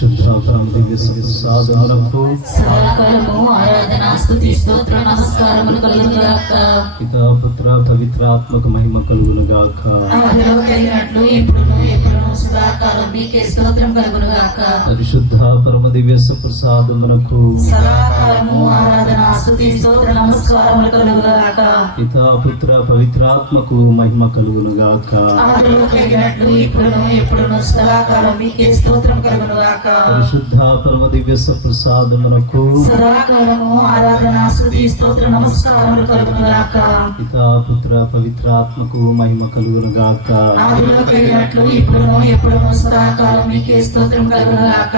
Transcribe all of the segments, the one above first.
పరిశుద్ధ పరమ దివ్య ప్రసాదములకు సదాకాలము ఆరాధన స్తుతి స్తోత్ర నమస్కారములు కలుగును గాక. పితా పుత్ర పవిత్రాత్మక మహిమ కలుగును గాక. ఆదిలో కలిగినట్లు ఇప్పుడును ఎప్పుడును సదాకాలం మీకే స్తోత్రం కలుగును గాక. పరిశుద్ధ పరమ దివ్య ప్రసాదములకు సదాకాలము ఆరాధన స్తుతి స్తోత్ర నమస్కారములు కలుగును గాక. పితా పుత్ర పవిత్రాత్మకు మహిమ కలుగును గాక. ఆదిలో కలిగినట్లు ఇప్పుడును ఎప్పుడును సదాకాలం మీకే స్తోత్రం కలుగును గాక. పరిశుద్ధ పరమ దివ్య ప్రసాదములకు సదాకాలము ఆరాధన స్తుతి స్తోత్ర నమస్కారములు కలుగును గాక. పితా పుత్ర పవిత్రాత్మకు మహిమ కలుగును గాక. ఆదిలో కలిగినట్లు ఇప్పుడును ఎప్పుడును సదాకాలం మీకే స్తోత్రం కలుగును గాక.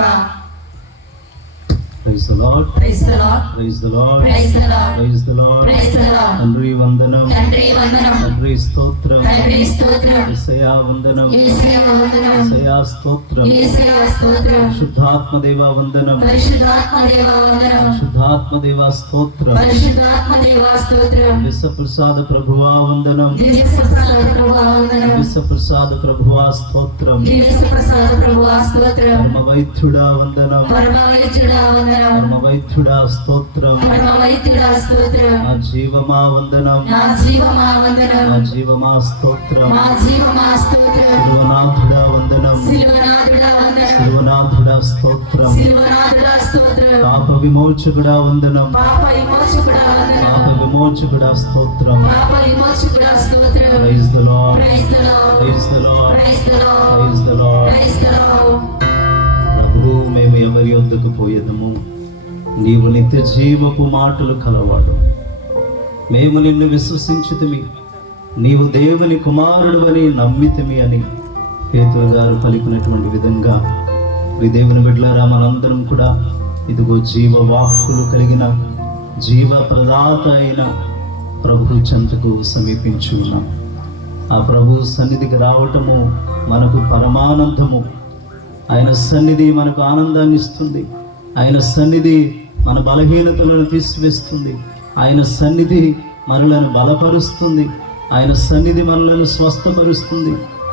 Praise the Lord, praise the Lord, praise the Lord, praise the Lord, praise the Lord. Praise the Lord. తండ్రి వందనం, తండ్రి వందనం, తండ్రి స్తోత్రం, తండ్రి స్తోత్రం, యేసయ్యా వందనం, యేసయ్య వందనం, యేసయ్యా స్తోత్రం, యేసయ్య స్తోత్రం, పరిశుద్ధాత్మ దేవ వందనం, పరిశుద్ధాత్మ దేవ వందనం, పరిశుద్ధాత్మ దేవ స్తోత్రం, పరిశుద్ధాత్మ దేవ స్తోత్రం, విశ్వప్రసాద ప్రభువా వందనం, దివ్య ప్రసాద ప్రభువా వందనం, విశ్వప్రసాద ప్రభువా స్తోత్రం, దివ్య ప్రసాద ప్రభువా స్తోత్రం, పరమ వైద్యుడా వందనం, పరమ వైద్యుడా వందనం, పరమ వైద్యుడా స్తోత్రం, పరమ వైద్యుడా స్తోత్రం, నా జీవమా వందనం, నా జీవమా వందనం, నా జీవమా స్తోత్రం, మా జీవమా స్తోత్రం, శిలువనాథుడా వందనం, శిలువనాథుడా వందనం, శిలువనాథుడా స్తోత్రం, శిలువనాథుడా స్తోత్రం, పాప విమోచకుడా వందనం, పాప విమోచకుడా వందనం, పాప విమోచకుడా స్తోత్రం. పాప విమోచకుడా స్తోత్రం. Praise the Lord, praise the Lord, praise the Lord, praise the Lord, praise the Lord. Praise the Lord. ప్రభు, మేము ఎవరి యొద్దకు పోయేదము? నీవు నిత్య జీవపు మాటలు కలవాడు. మేము నిన్ను విశ్వసించితిమి, నీవు దేవుని కుమారుడు అని నమ్మితిమి అని పేతురు గారు పలికినటువంటి విధంగా ఈ దేవుని బిడ్డలారా, మనందరం కూడా ఇదిగో జీవ వాక్కులు కలిగిన జీవ ప్రదాత అయిన ప్రభు చెంతకు సమీపించి ఉన్నాం. ఆ ప్రభు సన్నిధికి రావటము మనకు పరమానందము. ఆయన సన్నిధి మనకు ఆనందాన్ని ఇస్తుంది. ఆయన సన్నిధి మన బలహీనతలను తీసివేస్తుంది. ఆయన సన్నిధి మనలను బలపరుస్తుంది. ఆయన సన్నిధి మనలను స్వస్థపరుస్తుంది.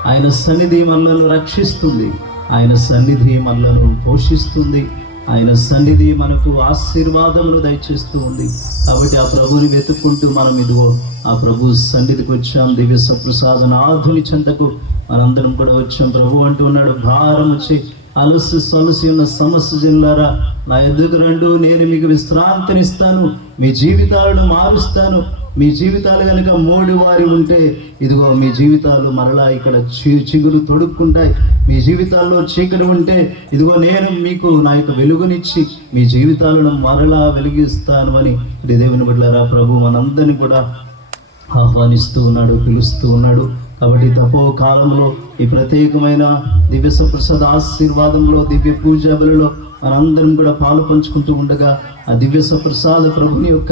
ఆయన సన్నిధి మనలను రక్షిస్తుంది. ఆయన సన్నిధి మనలను పోషిస్తుంది. ఆయన సన్నిధి మనకు ఆశీర్వాదములు దయచేస్తూ ఉంది. కాబట్టి ఆ ప్రభుని వెతుక్కుంటూ మనం ఇదిగో ఆ ప్రభు సన్నిధికి వచ్చాం. దివ్య సప్రసాదనాథుని చెంతకు మనందరం కూడా వచ్చాం. ప్రభు అంటూ ఉన్నాడు, భారం వచ్చి అలసి సొలసి ఉన్న సమస్య జిల్లారా, నా ఎదుగు రండు, నేను మీకు విశ్రాంతినిస్తాను, మీ జీవితాలను మారుస్తాను. మీ జీవితాలు కనుక మోడి వారి ఉంటే ఇదిగో మీ జీవితాలు మరలా ఇక్కడ చిగురు తొడుక్కుంటాయి. మీ జీవితాల్లో చీకటి ఉంటే ఇదిగో నేను మీకు నా యొక్క వెలుగునిచ్చి మీ జీవితాలను మరలా వెలిగిస్తాను అని దేవుని బిడ్డలారా, ప్రభు మనందరినీ కూడా ఆహ్వానిస్తూ ఉన్నాడు, పిలుస్తూ ఉన్నాడు. కాబట్టి తపో కాలంలో ఈ ప్రత్యేకమైన దివ్య సప్రసాద ఆశీర్వాదంలో, దివ్య పూజా బలిలో మనందరం కూడా పాలు పంచుకుంటూ ఉండగా ఆ దివ్య సప్రసాద ప్రభుని యొక్క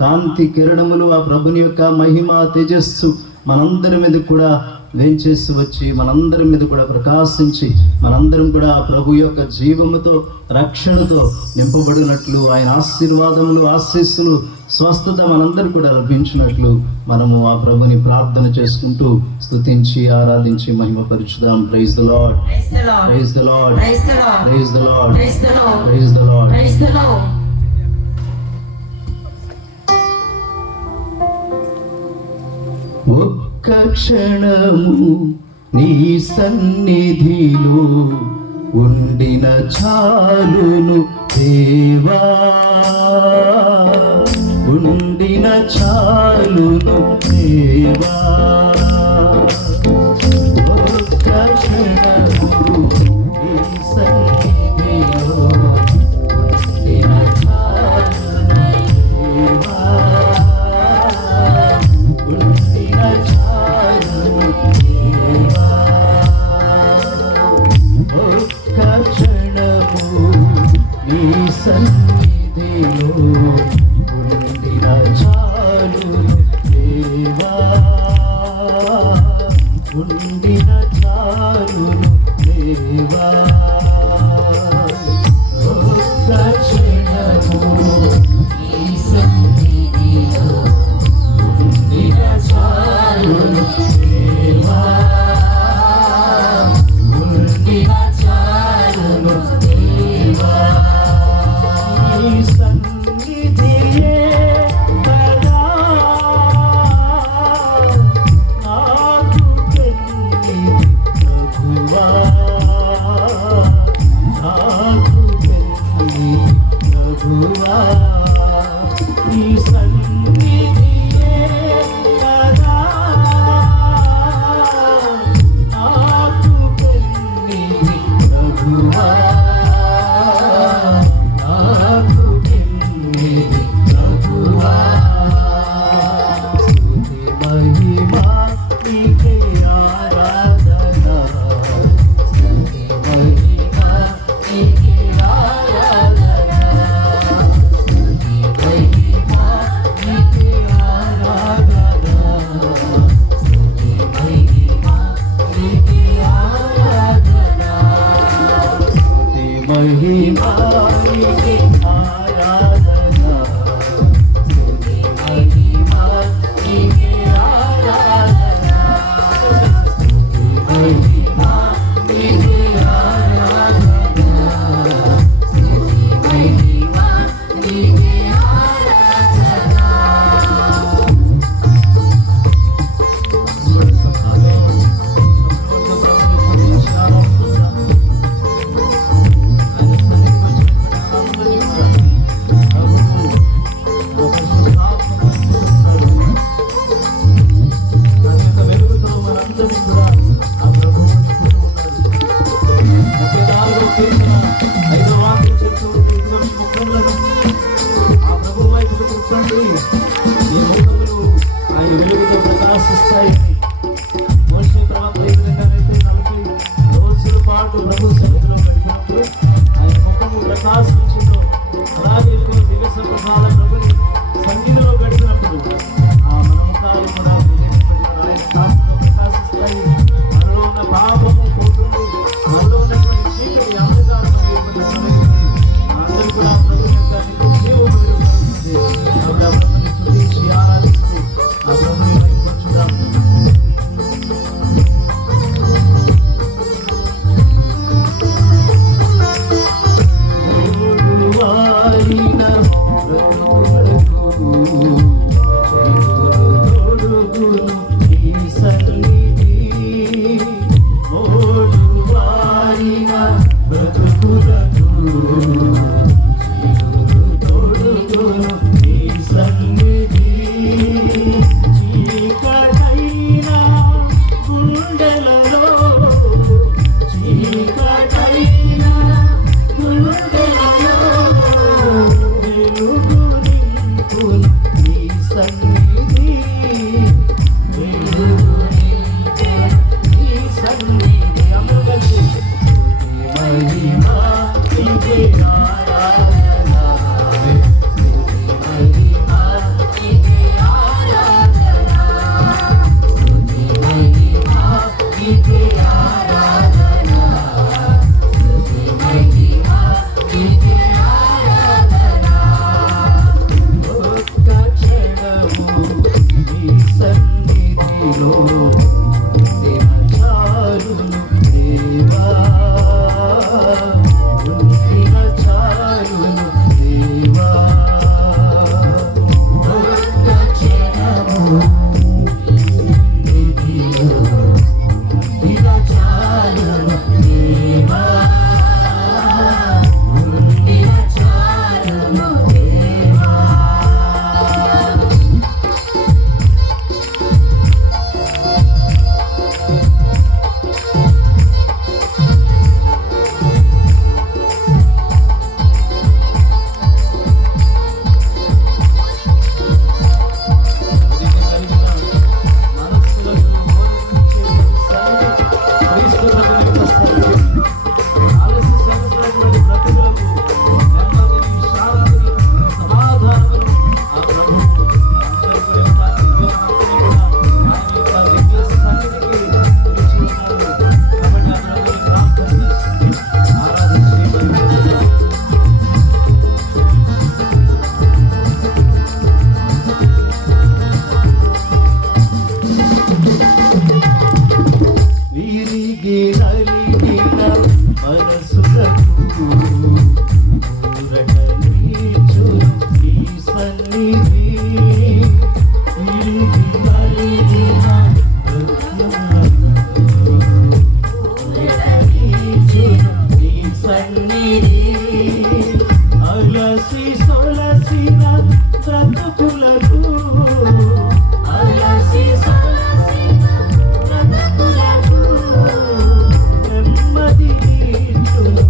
కాంతి కిరణములు, ఆ ప్రభుని యొక్క మహిమ తేజస్సు మనందరి మీద కూడా వేంచేసి వచ్చి మనందరి మీద కూడా ప్రకాశించి మనందరం కూడా ఆ ప్రభు యొక్క జీవముతో, రక్షణతో నింపబడినట్లు, ఆయన ఆశీర్వాదములు, ఆశీస్సులు, స్వస్థత మనందరూ కూడా లభించినట్లు మనము ఆ ప్రభుని ప్రార్థన చేసుకుంటూ స్తుతించి ఆరాధించి మహిమపరుచుదాం. Praise the Lord, praise the Lord, praise the Lord, praise the Lord, praise the Lord, praise the Lord, praise the Lord. Praise the Lord. ఒక్క క్షణము నీ సన్నిధిలో ఉండిన చాలును దేవా, ఉండిన చాలును దేవా. ఒక్క క్షణము నీ సన్నిధిలో ఉండిన చాలును దేవా, ఉండిన చాలును దేవా. ఒక్క క్షణము నీ సన్నిధిలో ఉండిన చాలును దేవా, ఉండిన చాలును దేవా. ఒక్క క్షణము నీ సన్నిధిలో ఉండిన చాలును దేవా, ఉండిన చాలును దేవా. ప్రభువా నాకు కిన్నిది ప్రభువా స్తుతి మహిమ నీకే ఆరాధన స్తుతి మహిమ నీకే ఆరాధన స్తుతి మహిమ నీకే ఆరాధన స్తుతి మహిమ నీకే ఆరాధన స్తుతి మహిమ నీకే ఆరాధన స్తుతి మహిమ నీకే ఆరాధన స్తుతి మహిమ నీకే ఆరాధన స్తుతి మహిమ నీకే ఆయన వెలుగుతో ప్రకాశిస్తాయి. మోషే ప్రవక్త ఏ విధంగానైతే 40 రోజుల పాటు ప్రభు సన్నిధిలో గడిపినప్పుడు ఆయన ముఖము ప్రకాశించిందో అలాగే ఇదిగో దివ్య సంప్రదాల ప్రభుని సన్నిధిలో గడిపినప్పుడు ఆ మన ముఖాలు కూడా ఆయన కాపులో ప్రకాశిస్తాయి. మనలో ఉన్న పాపము పోతుంది, మనలో ఉన్నటువంటి చీకటి అంధకారం అనేటువంటి సమయంలో అందరూ కూడా ప్రభు యొక్క నిత్య జీవము వెలుగుతుంది. కాబట్టి ఆ ప్రభుని స్తుతించి ఆరాధిస్తూ ఆ ప్రభుని మహిమపరచుదాం. తోడువారిన బ్రతుకులకు తోడుగును ఈ సన్నిధి. తోడువారిన బ్రతుకులకు తోడుగును ఈ సన్నిధి. చీకటైన గుండెలలో చీకటైన గుండెలలో వెలుగు నింపును ఈ సన్నిధి. వెలుగు నింపును ఈ సన్నిధి. అందరూ కలిసి స్తుతి మహిమ నీకే ఆరాధన స్తుతి మహిమ నీకే ఆరాధన స్తుతి మహిమ నీకే ఆరాధన స్తుతి మహిమ నీకే ఆరాధన. ఒక్క క్షణము నీ సన్నిధిలో దినచారును దేవా, దినచారును దేవా. ఒక్క క్షణము నీ సన్నిధిలో దినచారును దేవా, దినచారును దేవా. విరిగి నలిగిన మనసులకు ఊరట నీచును ఈ సన్నిధి. విరిగి నలిగిన హృదయములకు ఊరట నీచును ఈ సన్నిధి. అలసి సొలసిన బ్రతుకులకు అలసి సొలసిన బ్రతుకులకు నెమ్మది ఇచ్చును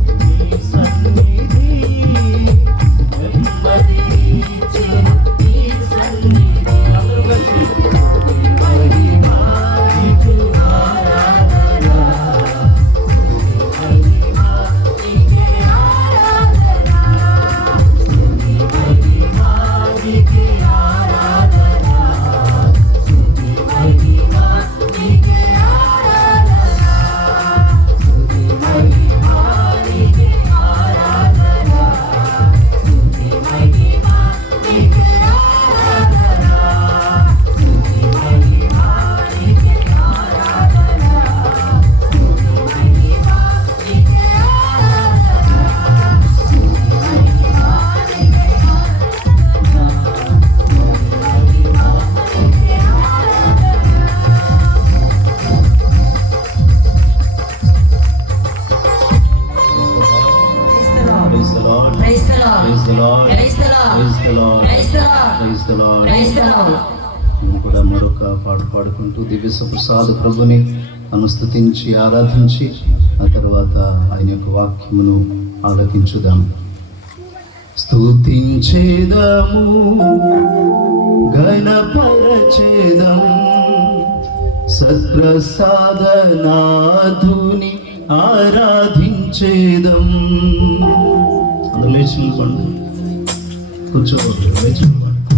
praise the Lord, praise the Lord, praise the Lord, praise the Lord, praise the Lord. Praise the Lord. మేము కూడా మరొక పాట పాడుకుంటూ దివ్య ప్రసాద ప్రభుని అనుస్తుతించి ఆరాధించి ఆ తర్వాత ఆయన యొక్క వాక్యమును ఆలకించుదాం. స్తుతించేదము, ఘనపరచేదము, సత్ప్రసాదనాథుని ఆరాధించేదం. అందరూ లేచి నిలబడండి, కూర్చోవద్దు, లేచి నిలబడండి.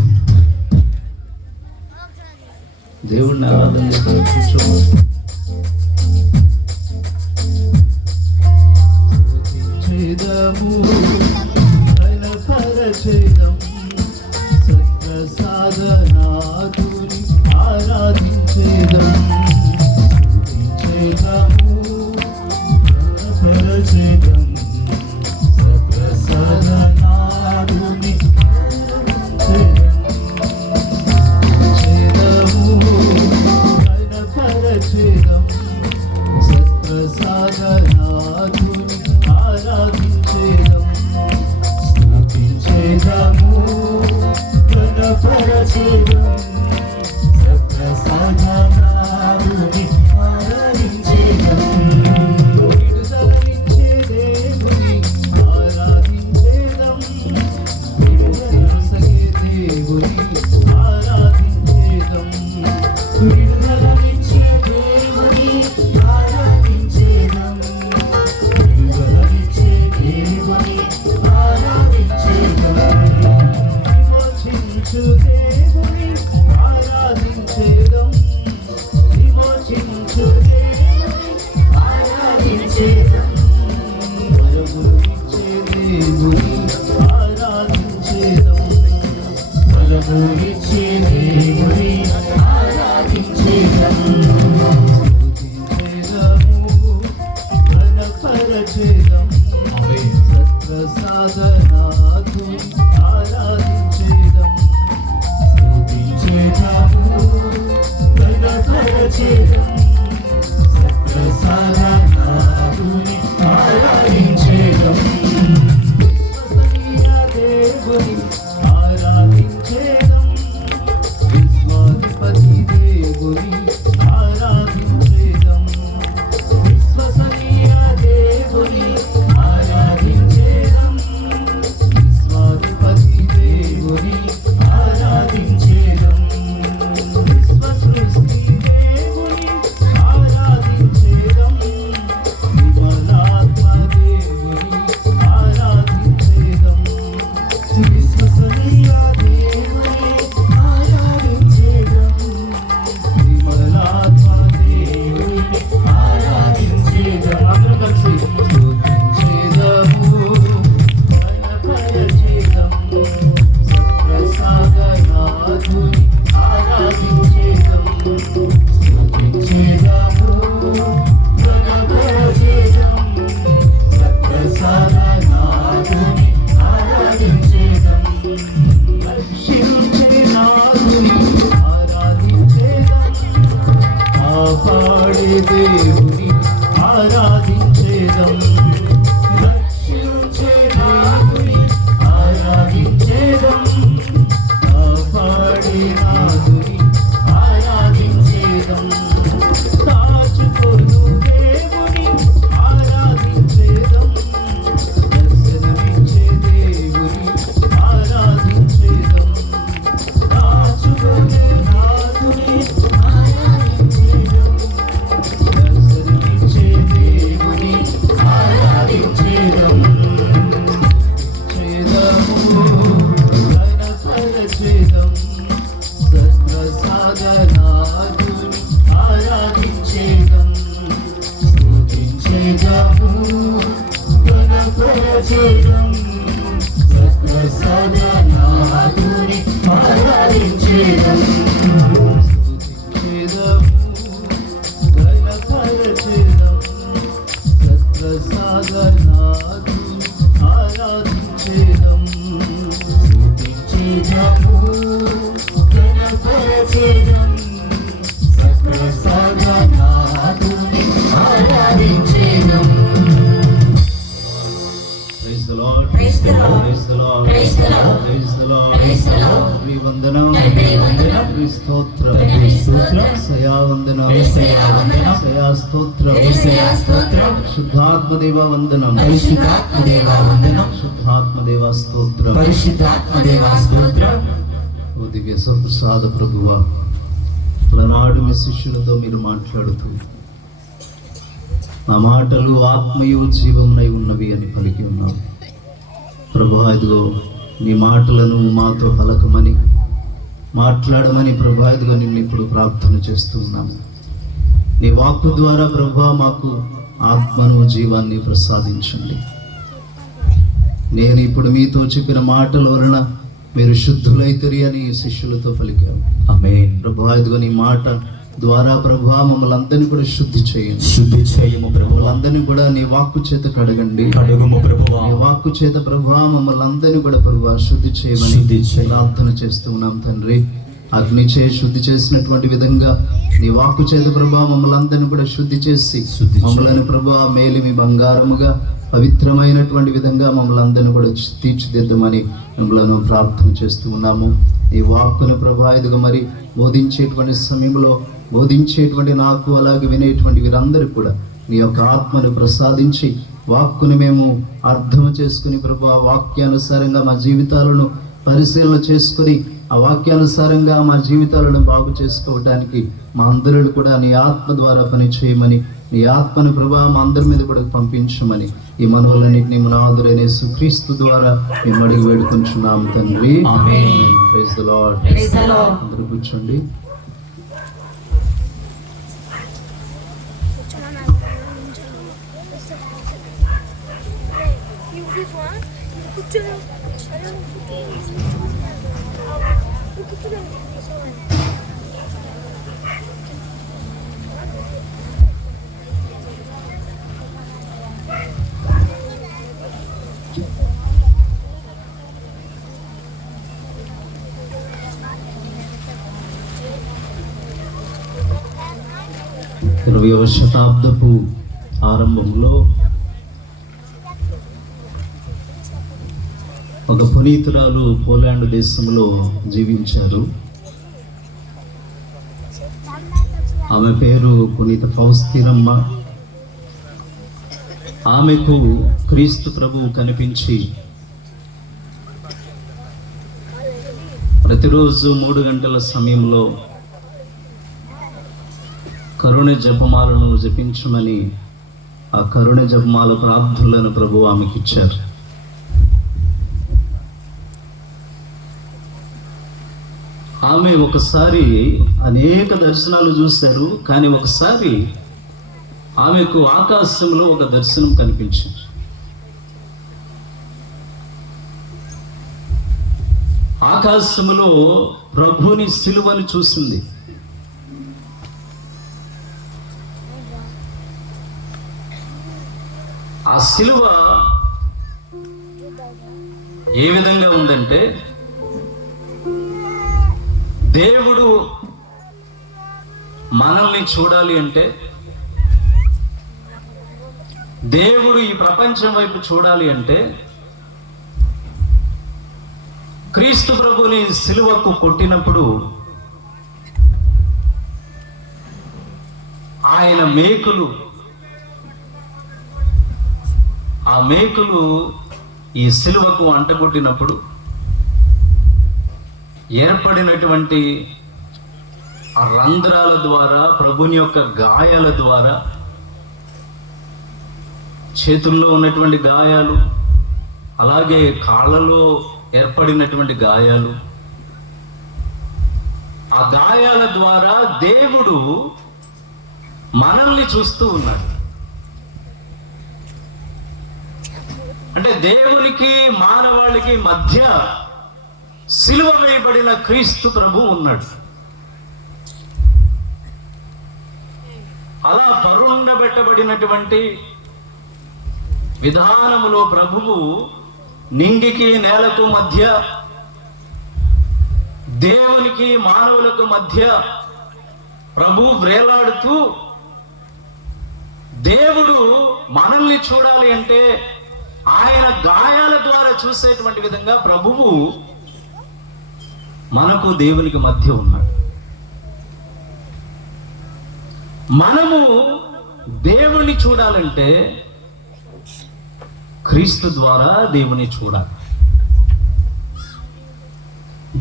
దేవుడిని ఆరాధన చేద్దాం, కూర్చోవద్దు. స్తుతించేదము, ఘనపరచేదం, సత్ప్రసాదనాథుని ఆరాధించేదం. స్తుతించేదము, ఘనపరచేదం, సత్ప్రసాదనాథుని ఘనపరచేదం, సత్ప్రసాదనాథుని ఆరాధించేదం. స్తుతించేదము, ఘనపరచేదం, సత్ప్రసాదనాథుని ఆరాధించేదం. విడుదలనిచ్చే దేవుని ఆరాధించేదం, విడుదలనొసగే దేవుని ఆరాధించేదం. విడుదలనిచ్చే దేవుని ఆరాధించేదం, విడుదలనిచ్చే దేవుని ఆరాధించేదం. విమోచించు దేవుని ఆరాధించేదం, విమోచించు దేవుని ఆరాధించేదం. వరములు ఇచ్చే దేవుని ఆరాధించేదం, వరములు ఇచ్చే దేవుని ఆరాధించేదం. స్తుతించేదము, ఘనపరచేదం, సత్ప్రసాదనాథుని ఆరాధించేదం. స్తుతించేదము, ఘనపరచేదం, సత్ప్రసాదనాథుని ఆరాధించేదం. విశ్వసనీయ దేవుని ఆరాధించేదం, విశ్వాధిపతి దేవుని ఆరాధించేదం. విశ్వసనీయ దేవుని ఆరాధించేదం, విశ్వాధిపతి దేవుని ఆరాధించేదం. విశ్వసృష్టి దేవుని ఆరాధించేదం, విమలాత్మ దేవుని ఆరాధించేదం. విశ్వసనీయ దేవుని ఆరాధించేదం, విమలాత్మ దేవుని ఆరాధించేదం. అందరూ కలిసి స్తుతించేదము, ఘనపరచేదం, సత్ప్రసాదనాథుని ఆరాధించేదం. స్తుతించేదము, ఘనపరచేదం, సత్ప్రసాదనాథుని ఆరాధించేదం. రక్షించే నాథుని ఆరాధించేదం, కాపాడే దేవుని ఆరాధించేదం. రక్షించే నాథుని ఆరాధించేదం, కాపాడే నాథుని ఆరాధించేదం. దాచుకొను దేవుని ఆరాధించేదం, దర్శనమిచ్చే దేవుని ఆరాధించేదం. దాచుకొనే నాథుని ఆరాధించేదం, దర్శనమిచ్చే దేవుని ఆరాధించేదం. చేదము, ఘనపరచేదం, సత్ప్రసాదనాథుని ఆరాధించేదం. స్తుతించేదము, ఘనపరచేదం, సత్ప్రసాదనాథుని ఆరాధించేదం. స్తుతించేదము, ఘనపరచేదం, సత్ప్రసాదనాథుని ఆరాధించేదం. స్తుతించేదము, ఘనపరచేదం, సత్ప్రసాదనాథుని ఆరాధించేదం. Praise the Lord. Praise the Lord. Praise the Lord. Praise the Lord. Praise the Lord. Praise the Lord. తండ్రి వందనం. తండ్రి వందనం. తండ్రి స్తోత్రం. తండ్రి స్తోత్రం. సయా వందనం. యేసయ్యా వందనం. సయా స్తోత్రం. యేసయ్యా స్తోత్రం. శుద్ధాత్మదేవ వందనం. పరిశుద్ధాత్మదేవా వందనం. శుద్ధాత్మదేవ స్తోత్రం. పరిశుద్ధాత్మదేవా స్తోత్రం. ఓ దివ్య సప్రసాద ప్రభువా, అలనాడు మీ శిష్యులతో మీరు మాట్లాడుతూ ఆ మాటలు ఆత్మయు జీవమునై ఉన్నవి అని పలికి ఉన్నావు ప్రభువా. ఇదిగో నీ మాటలను మాతో పలకమని మాట్లాడమని ప్రభువా, ఇదిగో నిన్ను ఇప్పుడు ప్రార్థన చేస్తూ ఉన్నాము. నీ వాక్కు ద్వారా ప్రభువా మాకు ఆత్మను జీవాన్ని ప్రసాదించండి. నేను ఇప్పుడు మీతో చెప్పిన మాటల వలన మీరు శుద్ధులైతరి అని శిష్యులతో పలికారు. ఆమేన్. ప్రభువా, ఇదిగో నీ మాట ద్వారా ప్రభువా మమ్మల్ని అందరినీ కూడా శుద్ధి చేయండి. శుద్ధి చేయము ప్రభువా. మమ్మల్ని అందరినీ కూడా నీ వాక్కు చేత కడగండి. కడుగుము ప్రభువా. నీ వాక్కు చేత ప్రభువా మమ్మల్ని అందరినీ కూడా ప్రభువా శుద్ధి చేయమని శుద్ధి చేయి. ప్రార్థన చేస్తూ ఉన్నాం తండ్రి. అగ్ని చే శుద్ధి చేసినటువంటి విధంగా నీ వాక్కు చేత ప్రభువా మమ్మల్ని అందరినీ కూడా శుద్ధి చేసి శుద్ధి చేయి. మమ్మల్ని ప్రభువా మేలిమి బంగారముగా పవిత్రమైనటువంటి విధంగా మమ్మల్ని అందరినీ కూడా తీర్చిదిద్దమని మిమ్మల్ని ప్రార్థన చేస్తూ ఉన్నాము. ఈ వాక్కును ప్రభువా ఇదిగో మరి బోధించేటువంటి సమయంలో బోధించేటువంటి నాకు అలాగే వినేటువంటి వీరందరికీ కూడా నీ యొక్క ఆత్మను ప్రసాదించి వాక్కుని మేము అర్థం చేసుకుని ప్రభువా వాక్యానుసారంగా మా జీవితాలను పరిశీలన చేసుకుని ఆ వాక్యానుసారంగా మా జీవితాలను బాగు చేసుకోవడానికి మా అందరిని కూడా నీ ఆత్మ ద్వారా పని చేయమని, నీ ఆత్మను ప్రభా మా అందరి మీద కూడా పంపించమని ఈ మనవులన్నింటినీ మన ఆదురైన యేసుక్రీస్తు ద్వారా మేము అడిగి వేడుకుంటున్నాము తండ్రి. ఆమేన్. Praise the Lord. Praise the Lord. అందరూ కూర్చోండి. ఇరవైవ శతాబ్దపు ఆరంభంలో ఒక పునీతురాలు పోలాండ్ దేశంలో జీవించారు. ఆమె పేరు పునీత ఫౌస్తీనమ్మ. ఆమెకు క్రీస్తు ప్రభువు కనిపించి ప్రతిరోజు 3 గంటల సమయంలో కరుణ జపమాలను జపించమని ఆ కరుణ జపమాల ప్రార్థనలను ప్రభు ఆమెకి ఇచ్చారు. ఆమె ఒకసారి అనేక దర్శనాలు చూశారు, కానీ ఒకసారి ఆమెకు ఆకాశంలో ఒక దర్శనం కనిపించింది. ఆకాశంలో ప్రభుని సిలువను చూసింది. ఆ సిలువ ఏ విధంగా ఉందంటే, దేవుడు మనల్ని చూడాలి అంటే, దేవుడు ఈ ప్రపంచం వైపు చూడాలి అంటే, క్రీస్తు ప్రభుని సిలువకు కొట్టినప్పుడు ఆయన మేకులు, ఆ మేకులు ఈ సిలువకు అంటగొట్టినప్పుడు ఏర్పడినటువంటి ఆ రంధ్రాల ద్వారా, ప్రభుని యొక్క గాయాల ద్వారా, చేతుల్లో ఉన్నటువంటి గాయాలు, అలాగే కాళ్ళలో ఏర్పడినటువంటి గాయాలు, ఆ గాయాల ద్వారా దేవుడు మనల్ని చూస్తూ ఉన్నాడు. అంటే దేవునికి మానవాళికి మధ్య సిలువ వేయబడిన క్రీస్తు ప్రభు ఉన్నాడు. అలా పరుండబెట్టబడినటువంటి విధానములో ప్రభువు నింగికి నేలకు మధ్య, దేవునికి మానవులకు మధ్య ప్రభు వేలాడుతూ, దేవుడు మనల్ని చూడాలి అంటే ఆయన గాయాల ద్వారా చూసేటువంటి విధంగా ప్రభువు మనకు దేవునికి మధ్య ఉన్నాడు. మనము దేవుణ్ణి చూడాలంటే క్రీస్తు ద్వారా దేవుని చూడాలి.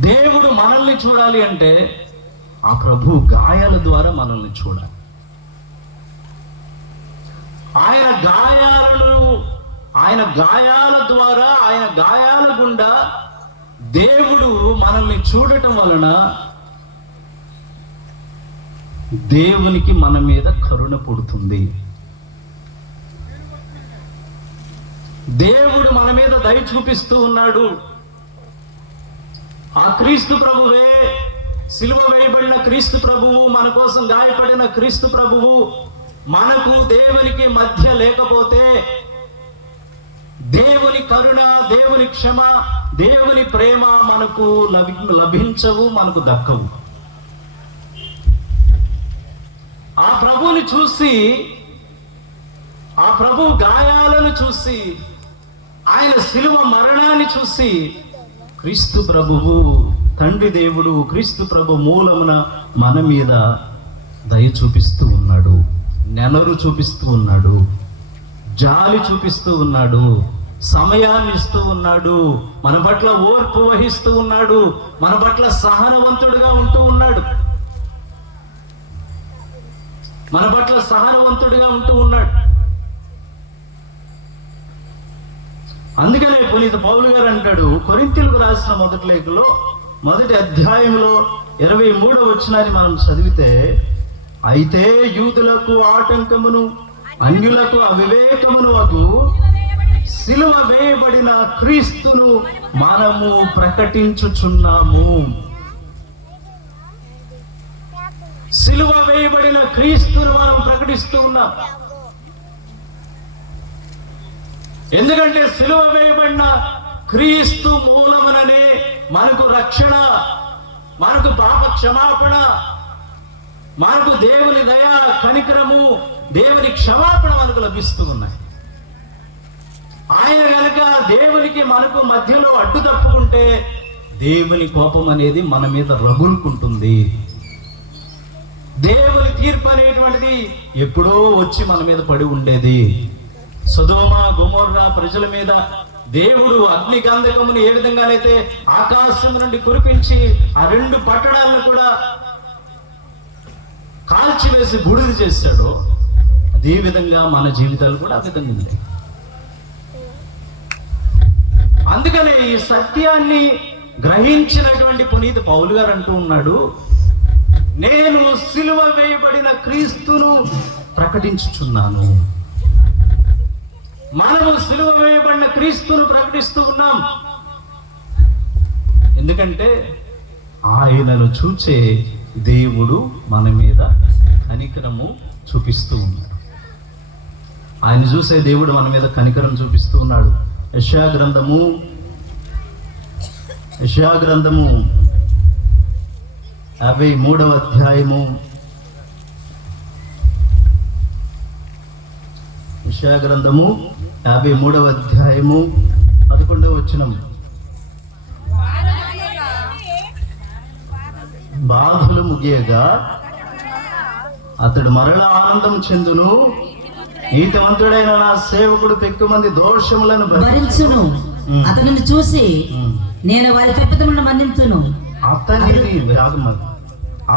దేవుడు మనల్ని చూడాలి అంటే ఆ ప్రభు గాయాల ద్వారా మనల్ని చూడాలి. ఆయన గాయాల ద్వారా, ఆయన గాయాల గుండా దేవుడు మనల్ని చూడటం వలన దేవునికి మన మీద కరుణ పుడుతుంది. దేవుడు మన మీద దయ చూపిస్తూ ఉన్నాడు. ఆ క్రీస్తు ప్రభువే, సిలువ వేయబడిన క్రీస్తు ప్రభువు, మన కోసం గాయపడిన క్రీస్తు ప్రభువు మనకు దేవునికి మధ్య లేకపోతే దేవుని కరుణ, దేవుని క్షమ, దేవుని ప్రేమ మనకు లభించవు, మనకు దక్కవు. ఆ ప్రభువుని చూసి, ఆ ప్రభు గాయాలను చూసి, ఆయన సిలువ మరణాన్ని చూసి క్రీస్తు ప్రభువు, తండ్రి దేవుడు క్రీస్తు ప్రభు మూలమున మన మీద దయ చూపిస్తూ ఉన్నాడు, నెనరు చూపిస్తూ ఉన్నాడు, జాలి చూపిస్తూ ఉన్నాడు, సమయాన్ని ఇస్తూ ఉన్నాడు, మన పట్ల ఓర్పు వహిస్తూ ఉన్నాడు, మన పట్ల సహనవంతుడుగా ఉంటూ ఉన్నాడు, మన పట్ల సహనవంతుడిగా ఉంటూ ఉన్నాడు. అందుకనే పునీత పౌలు గారు అంటాడు, కొరింథీయులకు రాసిన మొదటి లేఖలో మొదటి అధ్యాయంలో 23వ వచనాన్ని మనం చదివితే, అయితే యూదులకు ఆటంకమును అన్యులకు అవివేకమును అగు సిలువ వేయబడిన క్రీస్తును మనము ప్రకటించుచున్నాము. సిలువ వేయబడిన క్రీస్తును మనం ప్రకటిస్తూ ఉన్నాం. ఎందుకంటే సిలువ వేయబడిన క్రీస్తు మూలముననే మనకు రక్షణ, మనకు పాప క్షమాపణ, మనకు దేవుని దయ, కనికరము, దేవుని క్షమాపణ మనకు లభిస్తూ ఉన్నాయి. ఆయన కనుక దేవునికి మనకు మధ్యలో అడ్డు తప్పుకుంటే దేవుని కోపం అనేది మన మీద రగులుకుంటుంది. దేవుని తీర్పు అనేటువంటిది ఎప్పుడో వచ్చి మన మీద పడి ఉండేది. సొదొమ గొమొర్రా ప్రజల మీద దేవుడు అగ్ని గంధకమును ఏ విధంగానైతే ఆకాశం నుండి కురిపించి ఆ 2 పట్టణాలను కూడా కాల్చివేసి బూడిద చేశాడో, అదే విధంగా మన జీవితాలు కూడా ఆ విధంగా ఉన్నాయి. అందుకనే ఈ సత్యాన్ని గ్రహించినటువంటి పునీత పౌలు గారు అంటూ ఉన్నాడు, నేను సిలువ వేయబడిన క్రీస్తును ప్రకటించుచున్నాను. మనము సిలువ వేయబడిన క్రీస్తును ప్రకటిస్తూ ఉన్నాం. ఎందుకంటే ఆయనను చూచే దేవుడు మన మీద కనికరము చూపిస్తూ ఉన్నాడు. ఆయన చూసే దేవుడు మన మీద కనికరం చూపిస్తూ ఉన్నాడు. యెషయా గ్రంథము 53వ అధ్యాయము, యెషయా గ్రంథము 53వ అధ్యాయము 11వ వచనం. బాధలు ముగియగా అతడు మరల ఆనందం చెందును, నీతిమంతుడైన నా సేవకుడు పెక్కుమంది దోషములను భరించును, అతనిని చూసి నేను వారి తప్పిదములను మన్నించును.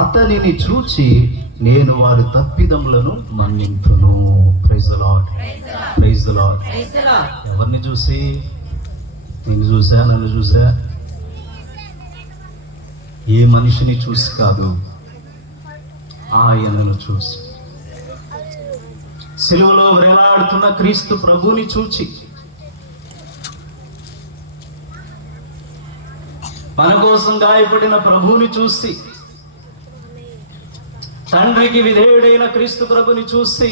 అతనిని చూచి నేను వారి తప్పిదములను మన్నింతును. Praise the Lord, praise the Lord. ఎవరిని చూసి? నిన్ను చూసా, నన్ను చూసా? ఏ మనిషిని చూసి కాదు, ఆయనను చూసి, సిలువలో వేలాడుతున్న క్రీస్తు ప్రభుని చూచి, మన కోసం గాయపడిన ప్రభుని చూసి, తండ్రికి విధేయుడైన క్రీస్తు ప్రభుని చూసి,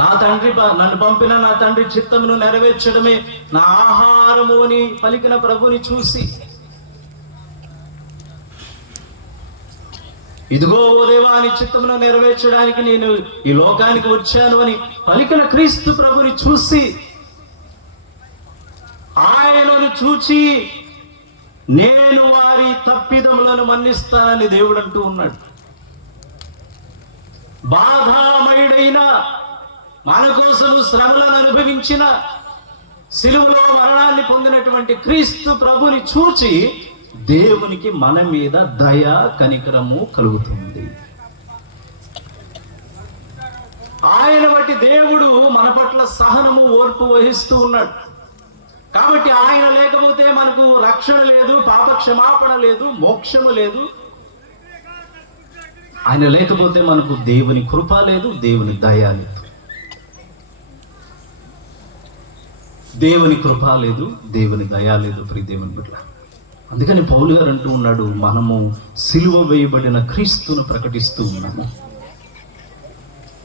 నన్ను పంపిన నా తండ్రి చిత్తమును నెరవేర్చడమే నా ఆహారము అని పలికిన ప్రభుని చూసి, ఇదిగో ఓ దేవా నీ చిత్తమును నెరవేర్చడానికి నేను ఈ లోకానికి వచ్చాను అని పలికిన క్రీస్తు ప్రభుని చూసి, ఆయనను చూచి నేను వారి తప్పిదములను మన్నిస్తానని దేవుడు అంటూ ఉన్నాడు. బాధామయుడైన, మన కోసం శ్రమలను అనుభవించిన, సిలువలో మరణాన్ని పొందినటువంటి క్రీస్తు ప్రభుని చూచి దేవునికి మన మీద దయ కనికరము కలుగుతుంది. ఆయన బట్టి దేవుడు మన పట్ల సహనము ఓర్పు వహిస్తూ ఉన్నాడు. కాబట్టి ఆయన లేకపోతే మనకు రక్షణ లేదు, పాప క్షమాపణ లేదు, మోక్షము లేదు. ఆయన లేకపోతే మనకు దేవుని కృప లేదు, దేవుని దయ లేదు. దేవుని కృప లేదు, దేవుని దయ లేదు ప్రియ దేవుని బిడ్డ. అందుకని పౌలు గారు అంటూ ఉన్నాడు, మనము సిలువ వేయబడిన క్రీస్తును ప్రకటిస్తూ ఉన్నాము.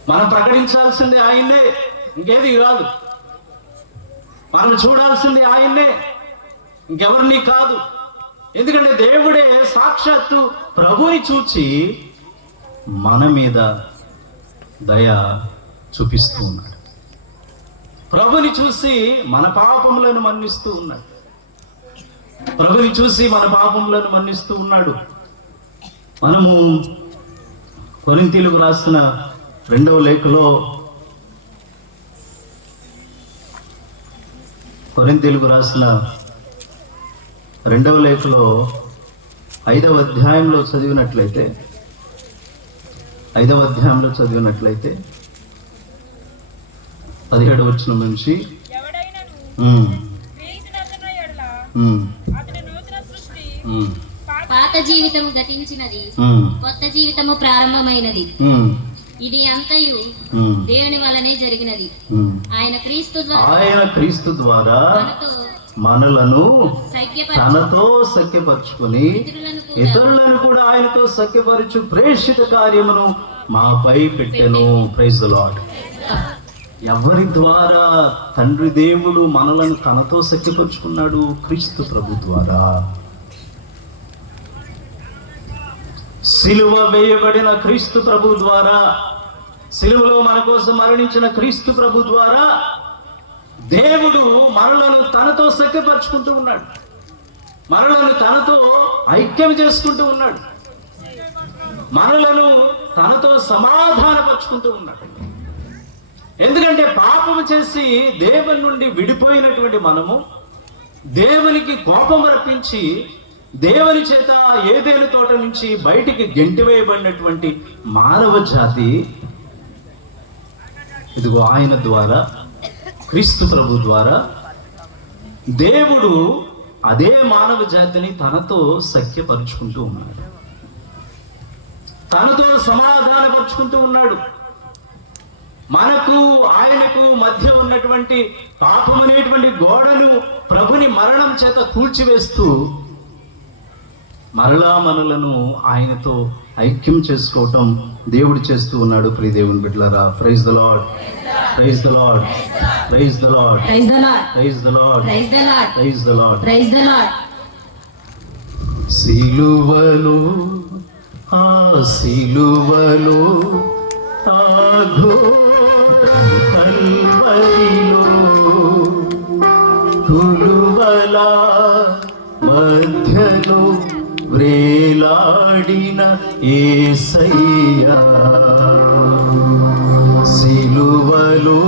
మనం ప్రకటించాల్సింది ఆయన్నే, ఇంకేది కాదు. మనం చూడాల్సింది ఆయన్నే, ఇంకెవరిని కాదు. ఎందుకంటే దేవుడే సాక్షాత్తు ప్రభుని చూచి మన మీద దయ చూపిస్తూ ఉన్నాడు. ప్రభుని చూసి మన పాపములను మన్నిస్తూ ఉన్నాడు. ప్రభుని చూసి మన పాపములను మన్నిస్తూ ఉన్నాడు. మనము కొరింథీయులకు రాసిన 2వ లేఖలో, కొరింథీయులకు రాసిన 2వ లేఖలో 5వ అధ్యాయంలో చదివినట్లయితే 17వ వచనం నుంచి పాత జీవితం గతించినది, కొత్త జీవితము ప్రారంభమైనది. ఇది అంతయు దేవుని వలనే జరిగినది. ఆయన క్రీస్తు ద్వారా మనలను తనతో సఖ్యపరచుకొని ఇతరులను కూడా ఆయనతో సఖ్యపరచు ప్రేషిత కార్యమును మాపై పెట్టెను. Praise the Lord. ఎవరి ద్వారా తండ్రి దేవుడు మనలను తనతో సఖ్యపరుచుకున్నాడు? క్రీస్తు ప్రభు ద్వారా. సిలువ వేయబడిన క్రీస్తు ప్రభు ద్వారా, సిలువలో మన కోసం మరణించిన క్రీస్తు ప్రభు ద్వారా దేవుడు మనలను తనతో సఖ్యపరుచుకుంటూ ఉన్నాడు. మనలను తనతో ఐక్యం చేసుకుంటూ ఉన్నాడు. మనలను తనతో సమాధానపరుచుకుంటూ ఉన్నాడు. ఎందుకంటే పాపము చేసి దేవుని నుండి విడిపోయినటువంటి మనము, దేవునికి కోపం రప్పించి దేవుని చేత ఏదేను తోట నుంచి బయటికి గెంటివేయబడినటువంటి మానవ జాతి, ఇదిగో ఆయన ద్వారా, క్రీస్తు ప్రభు ద్వారా దేవుడు అదే మానవ జాతిని తనతో సఖ్యపరుచుకుంటూ ఉన్నాడు, తనతో సమాధానపరుచుకుంటూ ఉన్నాడు. మనకు ఆయనకు మధ్య ఉన్నటువంటి పాపం అనేటువంటి గోడను ప్రభుని మరణం చేత కూల్చివేస్తూ మరలా మనలను ఆయనతో ఐక్యం చేసుకోవటం దేవుడు చేస్తూ ఉన్నాడు. ప్రియ దేవుని బిడ్డలారా, praise the Lord, praise the Lord, praise the Lord, praise the Lord, praise the Lord, praise the Lord, praise the Lord, praise the Lord. సిలువలో, ఆ సిలువలో, ఆ ఘోర కల్వరిలో కొలువల మధ్యలో వ్రేలాడిన యేసయ్యా, సిలువలో,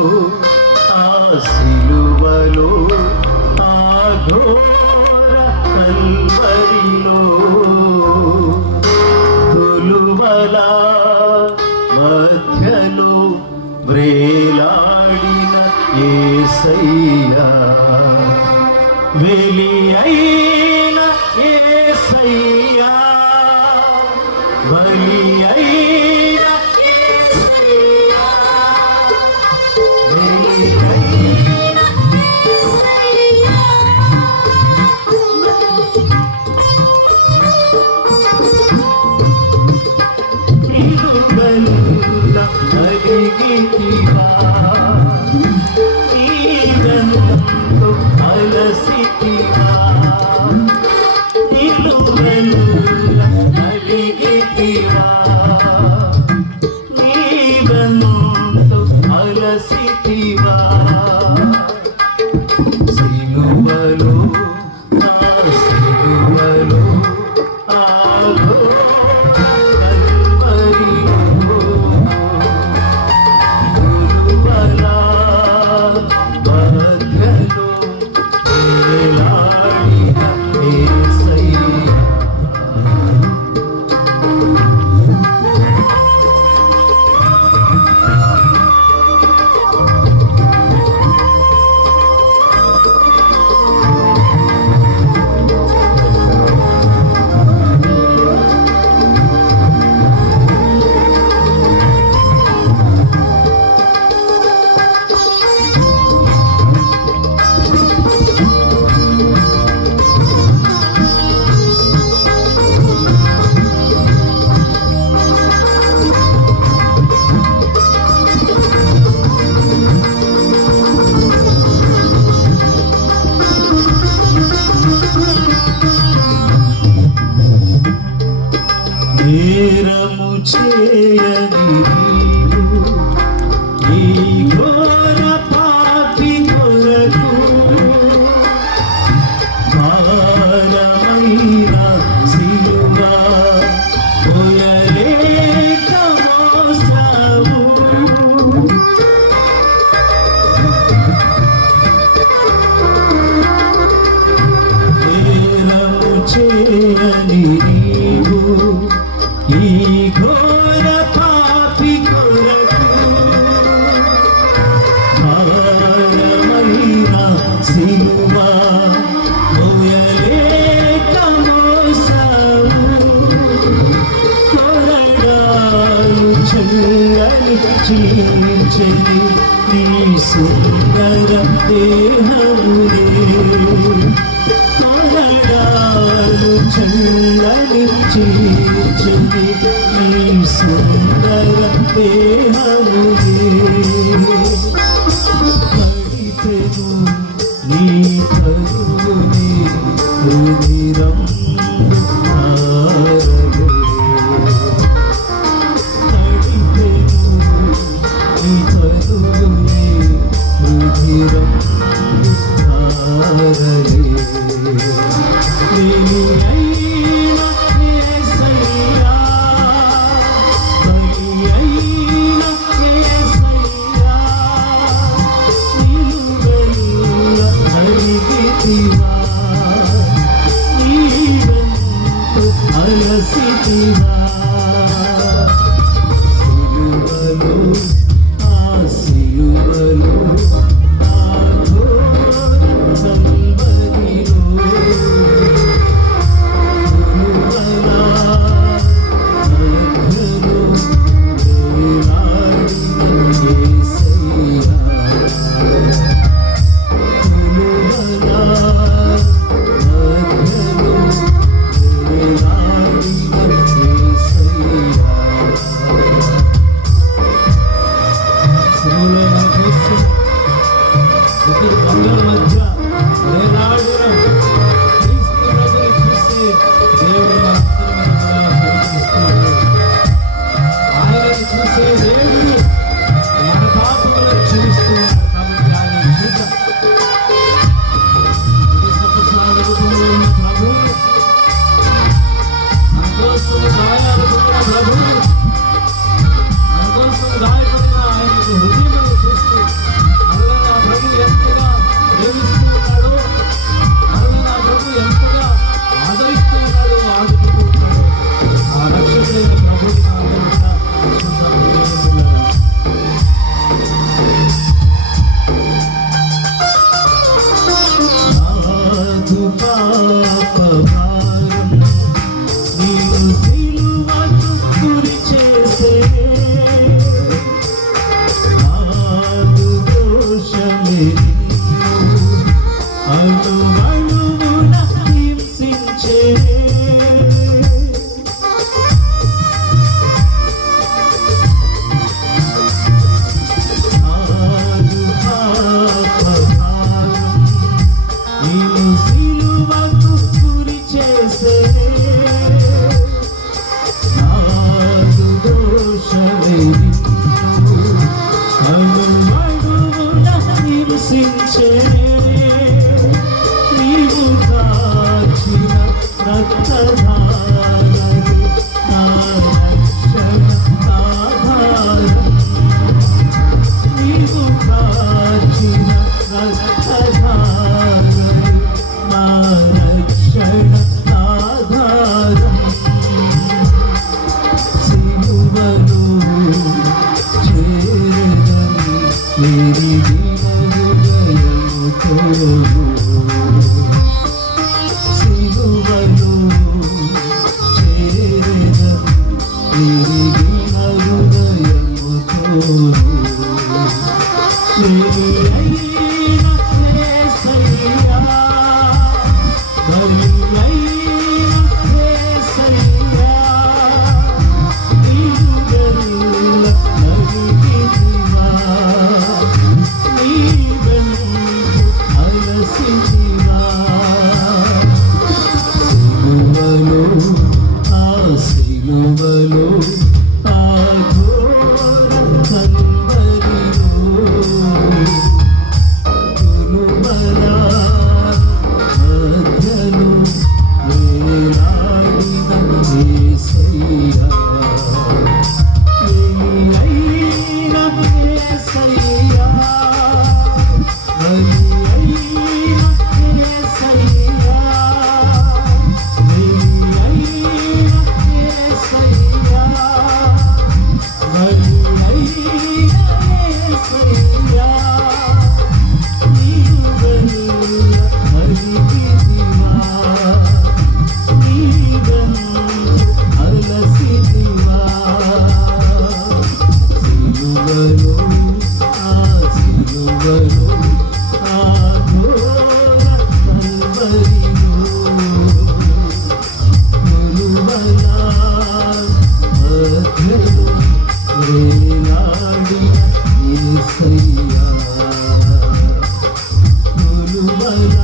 ఆ సిలువలో, ఆ ఘోర కల్వరిలో కొలువల మధ్యలో వ్రేలాడిన యేసయ్యా, వెలి అయిన యేసయ్యా, బలి అయిన యేసయ్యా, వెలి అయిన యేసయ్యా, నిలువెల్ల కలిగితివా, నీరంతో అలసితివా, నిలువెల్ల కలిగితివా, అలిగితివా సిలువలో ఆ సిలువలో ఆలో కల్వరిలో గురువలా మధ్యలో వేలాడిన యేసయ్యా నేరము చేయని నీవు ఈ ఘోర పాపి కొరకు భారమైన సిలువ మోయలేక మోసావు నేరము చేయని నీవు ఈ ఘోర పాపి కొరకు భారమైన సిలువ మోయలేక మోసావు కొరడాలు చల్లని చీల్చని నీ సుందర దేహమునే కొరడాలు చల్లని చీల్చని నీ సుందర దేహమునే కడిపెను నీ కరువునే రుధిరం ధారలే కడిపెను నీ కరువునే రుధిరం ధారలే నేను అయిన యేసయ్యా బలి అయిన యేసయ్యా నిలువెల్ల అలిగితివా నీవెంతో అలసితివా సిలువలో ఆ సిలువలో ఆ ఘోర సంబరిలో విరిగిన హృదయముతో సిలువలో చేరెదను, విరిగిన హృదయముతో బలియైన యేసయ్యా, బలియైన యేసయ్యా, నీవు గరుల నలిగితివా, నీవెందు అలసితివా, సిలువలో ఆ సిలువలో ఆ ఘోర కల్వరిలో కొలువల మధ్యలో వేలాడిన యేసయ్యా, బలియైన యేసయ్యా, బలియైన యేసయ్యా, బలియైన యేసయ్యా, బలియైన యేసయ్యా, నీవు గరుల నలిగితివా, నీవెందు అలసితివా, సిలువలో ఆ సిలువలో ఆ ఘోర కల్వరిలో కొలువల మధ్యలో వేలాడిన యేసయ్యా, కొలువల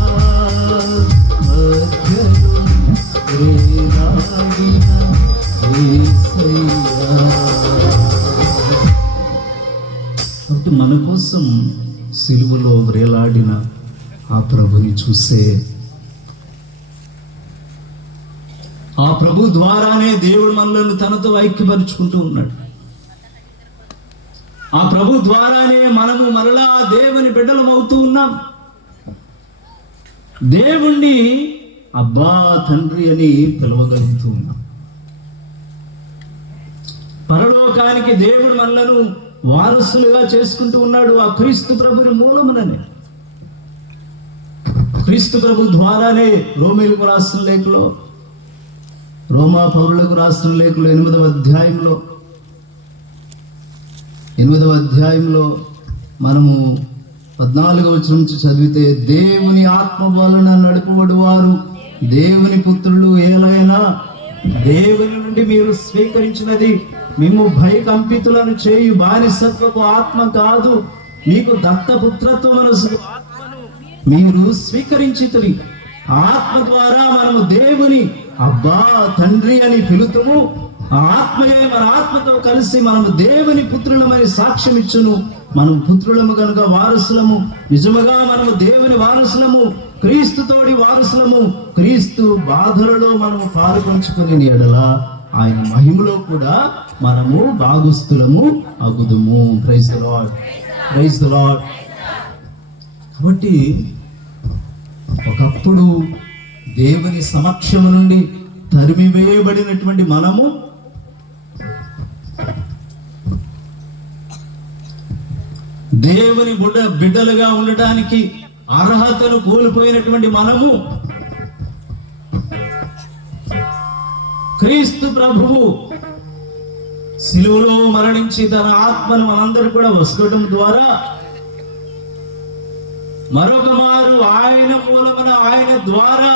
మధ్యలో వేలాడిన యేసయ్యా. కాబట్టి మన కోసం సిలువలో వేలాడిన ఆ ప్రభుని చూసే, ఆ ప్రభు ద్వారానే దేవుడు మనలను తనతో ఐక్యపరుచుకుంటూ ఉన్నాడు. ఆ ప్రభు ద్వారానే మనము మరలా దేవుని బిడ్డలం అవుతూ ఉన్నాం. దేవుణ్ణి అబ్బా తండ్రి అని పిలవగలుగుతూ ఉన్నాం. పరలోకానికి దేవుడు మనలను వారసులుగా చేసుకుంటూ ఉన్నాడు ఆ క్రీస్తు ప్రభుని మూలముననే. క్రీస్తు ప్రభు ద్వారానే రోమీలకు రాసిన లేఖలో, రోమా పౌరులకు రాసిన లేఖలో 8వ అధ్యాయంలో మనము 14వ వచనం నుంచి చదివితే, దేవుని ఆత్మ వలన నడుపబడు వారు దేవుని పుత్రులు, ఏలైనా దేవుని నుండి మీరు స్వీకరించినది మేము భయకంపితులను చేయు బానిసత్వపు ఆత్మ కాదు, మీకు దత్తపుత్రత్వ మనసు ఆత్మను మీరు స్వీకరించితిరి. ఆత్మ ద్వారా మనము దేవుని అబ్బా తండ్రి అని పిలుతుము. ఆ ఆత్మయే మన ఆత్మతో కలిసి మనము దేవుని పుత్రులమని సాక్ష్యం ఇచ్చును. మనం పుత్రులము కనుక వారసులము, నిజముగా మనము దేవుని వారసులము, క్రీస్తుతోడి వారసులము. క్రీస్తు బాధలలో మనము పాలుపంచుకుని ఎడల ఆయన మహిమలో కూడా మనము భాగస్థులము అగుదుము. Praise the Lord, praise the Lord. కాబట్టి ఒకప్పుడు దేవుని సమక్షము నుండి తరిమివేయబడినటువంటి మనము దేవుని బిడ్డలుగా ఉండటానికి అర్హతను కోల్పోయినటువంటి మనము క్రీస్తు ప్రభువు సిలువలో మరణించి తన ఆత్మను మనందరూ కూడా వసుకోవడం ద్వారా మరొక మారు ఆయన మూలమున ఆయన ద్వారా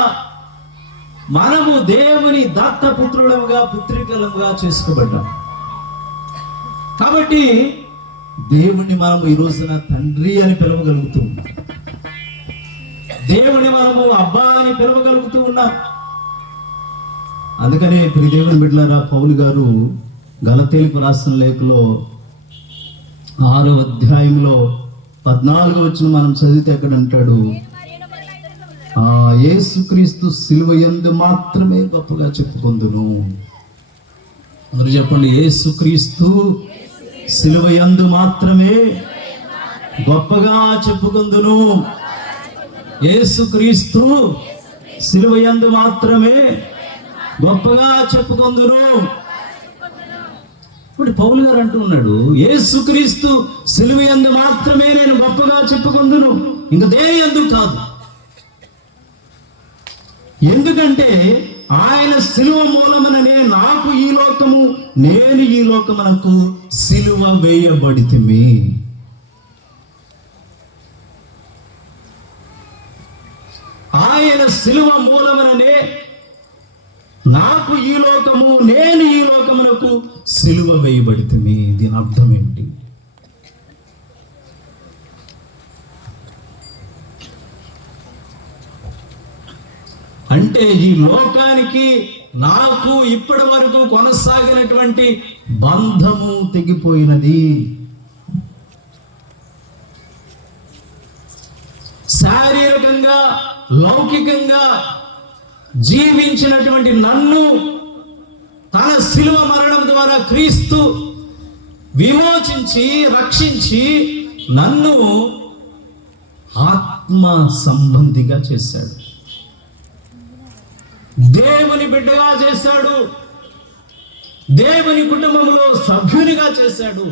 మనము దేవుని దత్తపుత్రులముగా పుత్రికలుగా చేసుకోబడ్డాం. కాబట్టి దేవుణ్ణి మనం ఈ రోజున తండ్రి అని పిలవగలుగుతూ ఉన్నాం. దేవుణ్ణి మనము అబ్బా అని పిలవగలుగుతూ ఉన్నాం. అందుకనే ప్రియ దేవుని బిడ్డలారా, పౌలు గారు గలతీయులకు రాసిన లేఖలో 6వ అధ్యాయంలో 14వ వచనం మనం చదివితే అక్కడ అంటాడు, యేసుక్రీస్తు సిలువ యందు మాత్రమే గొప్పగా చెప్పుకొందును. మరి చెప్పండి, యేసుక్రీస్తు సిలువ యందు మాత్రమే గొప్పగా చెప్పుకొందును. యేసుక్రీస్తు సిలువ యందు మాత్రమే గొప్పగా చెప్పుకొందును. ఇప్పుడు పౌలు గారు అంటూ ఉన్నాడు, యేసుక్రీస్తు సిలువ యందు మాత్రమే నేను గొప్పగా చెప్పుకుందును, ఇంక దేని యందు కాదు. ఎందుకంటే ఆయన సిలువ మూలముననే నాకు ఈ లోకము, నేను ఈ లోకమునకు సిలువ వేయబడితిమి. ఆయన సిలువ మూలముననే నాకు ఈ లోకము, నేను ఈ లోకమునకు సిలువ వేయబడితిమి. దీని అర్థం ఏంటి? అంటే ఈ లోకానికి నాకు ఇప్పటి వరకు కొనసాగినటువంటి బంధము తెగిపోయినది. శారీరకంగా లౌకికంగా జీవించినటువంటి నన్ను తన శిలువ మరణం ద్వారా క్రీస్తు విమోచించి రక్షించి నన్ను ఆత్మ సంబంధిగా చేశాడు, దేవుని బిడ్డగా చేశాడు, దేవుని కుటుంబంలో సభ్యునిగా చేశాడు.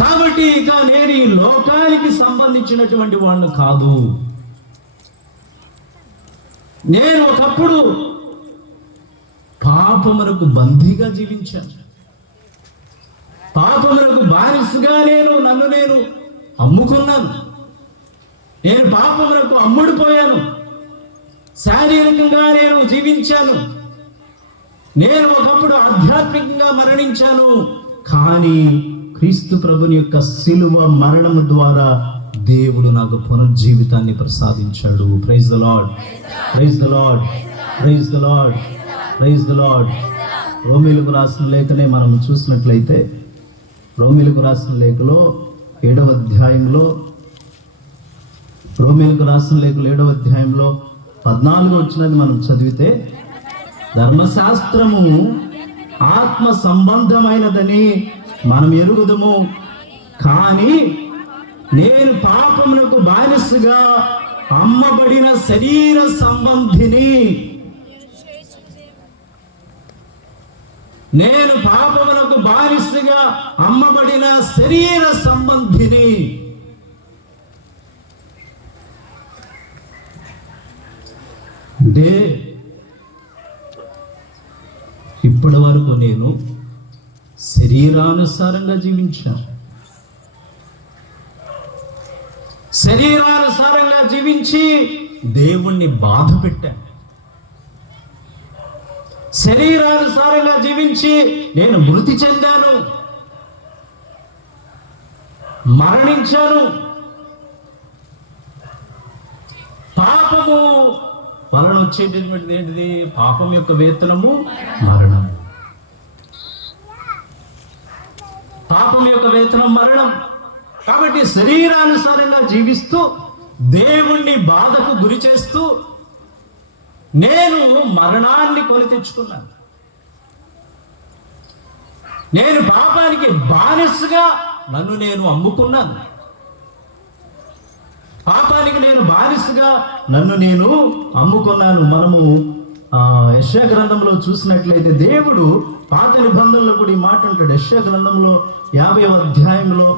కాబట్టి ఇక నేను ఈ లోకానికి సంబంధించినటువంటి వాడిని కాదు. నేను ఒకప్పుడు పాపమునకు బందీగా జీవించాను, పాపమునకు బానిసగా నన్ను నేను అమ్ముకున్నాను, నేను పాపమునకు అమ్ముడుపోయాను, శారీరకంగా నేను జీవించాను, నేను ఒకప్పుడు ఆధ్యాత్మికంగా మరణించాను. కానీ క్రీస్తు ప్రభుని యొక్క శిలువ మరణము ద్వారా దేవుడు నాకు పునర్జీవితాన్ని ప్రసాదించాడు. Praise the Lord, praise the Lord, praise the Lord, praise the Lord. రోమీలకు రాసిన లేఖనే మనం చూసినట్లయితే, రోమీలకు రాసిన లేఖలో 7వ అధ్యాయంలో, రోమీలకు రాసిన లేఖలో 7వ అధ్యాయంలో 14 వచ్చినది మనం చదివితే, ధర్మశాస్త్రము ఆత్మ సంబంధమైనదని మనం ఎరుగుదము, కానీ నేను పాపమునకు బానిసగా అమ్మబడిన శరీర సంబంధిని. నేను పాపమునకు బానిసగా అమ్మబడిన శరీర సంబంధిని. అంటే ఇప్పటి వరకు నేను శరీరానుసారంగా జీవించాను, శరీరానుసారంగా జీవించి దేవుణ్ణి బాధ పెట్టాను, శరీరానుసారంగా జీవించి నేను మృతి చెందాను, మరణించాను. పాపము వలన వచ్చేటటువంటిది ఏంటిది? పాపం యొక్క వేతనము మరణం. పాపం యొక్క వేతనం మరణం. కాబట్టి శరీరానుసారంగా జీవిస్తూ దేవుణ్ణి బాధకు గురి చేస్తూ నేను మరణాన్ని కొని తెచ్చుకున్నాను. నేను పాపానికి బానిసగా నన్ను నేను అమ్ముకున్నాను, పాపానికి నేను బానిసగా నన్ను నేను అమ్ముకున్నాను. మనము యెషయా గ్రంథంలో చూసినట్లయితే దేవుడు పాత నిబంధనలో కూడా ఈ మాట అంటాడు. యెషయా గ్రంథంలో 50వ అధ్యాయంలో,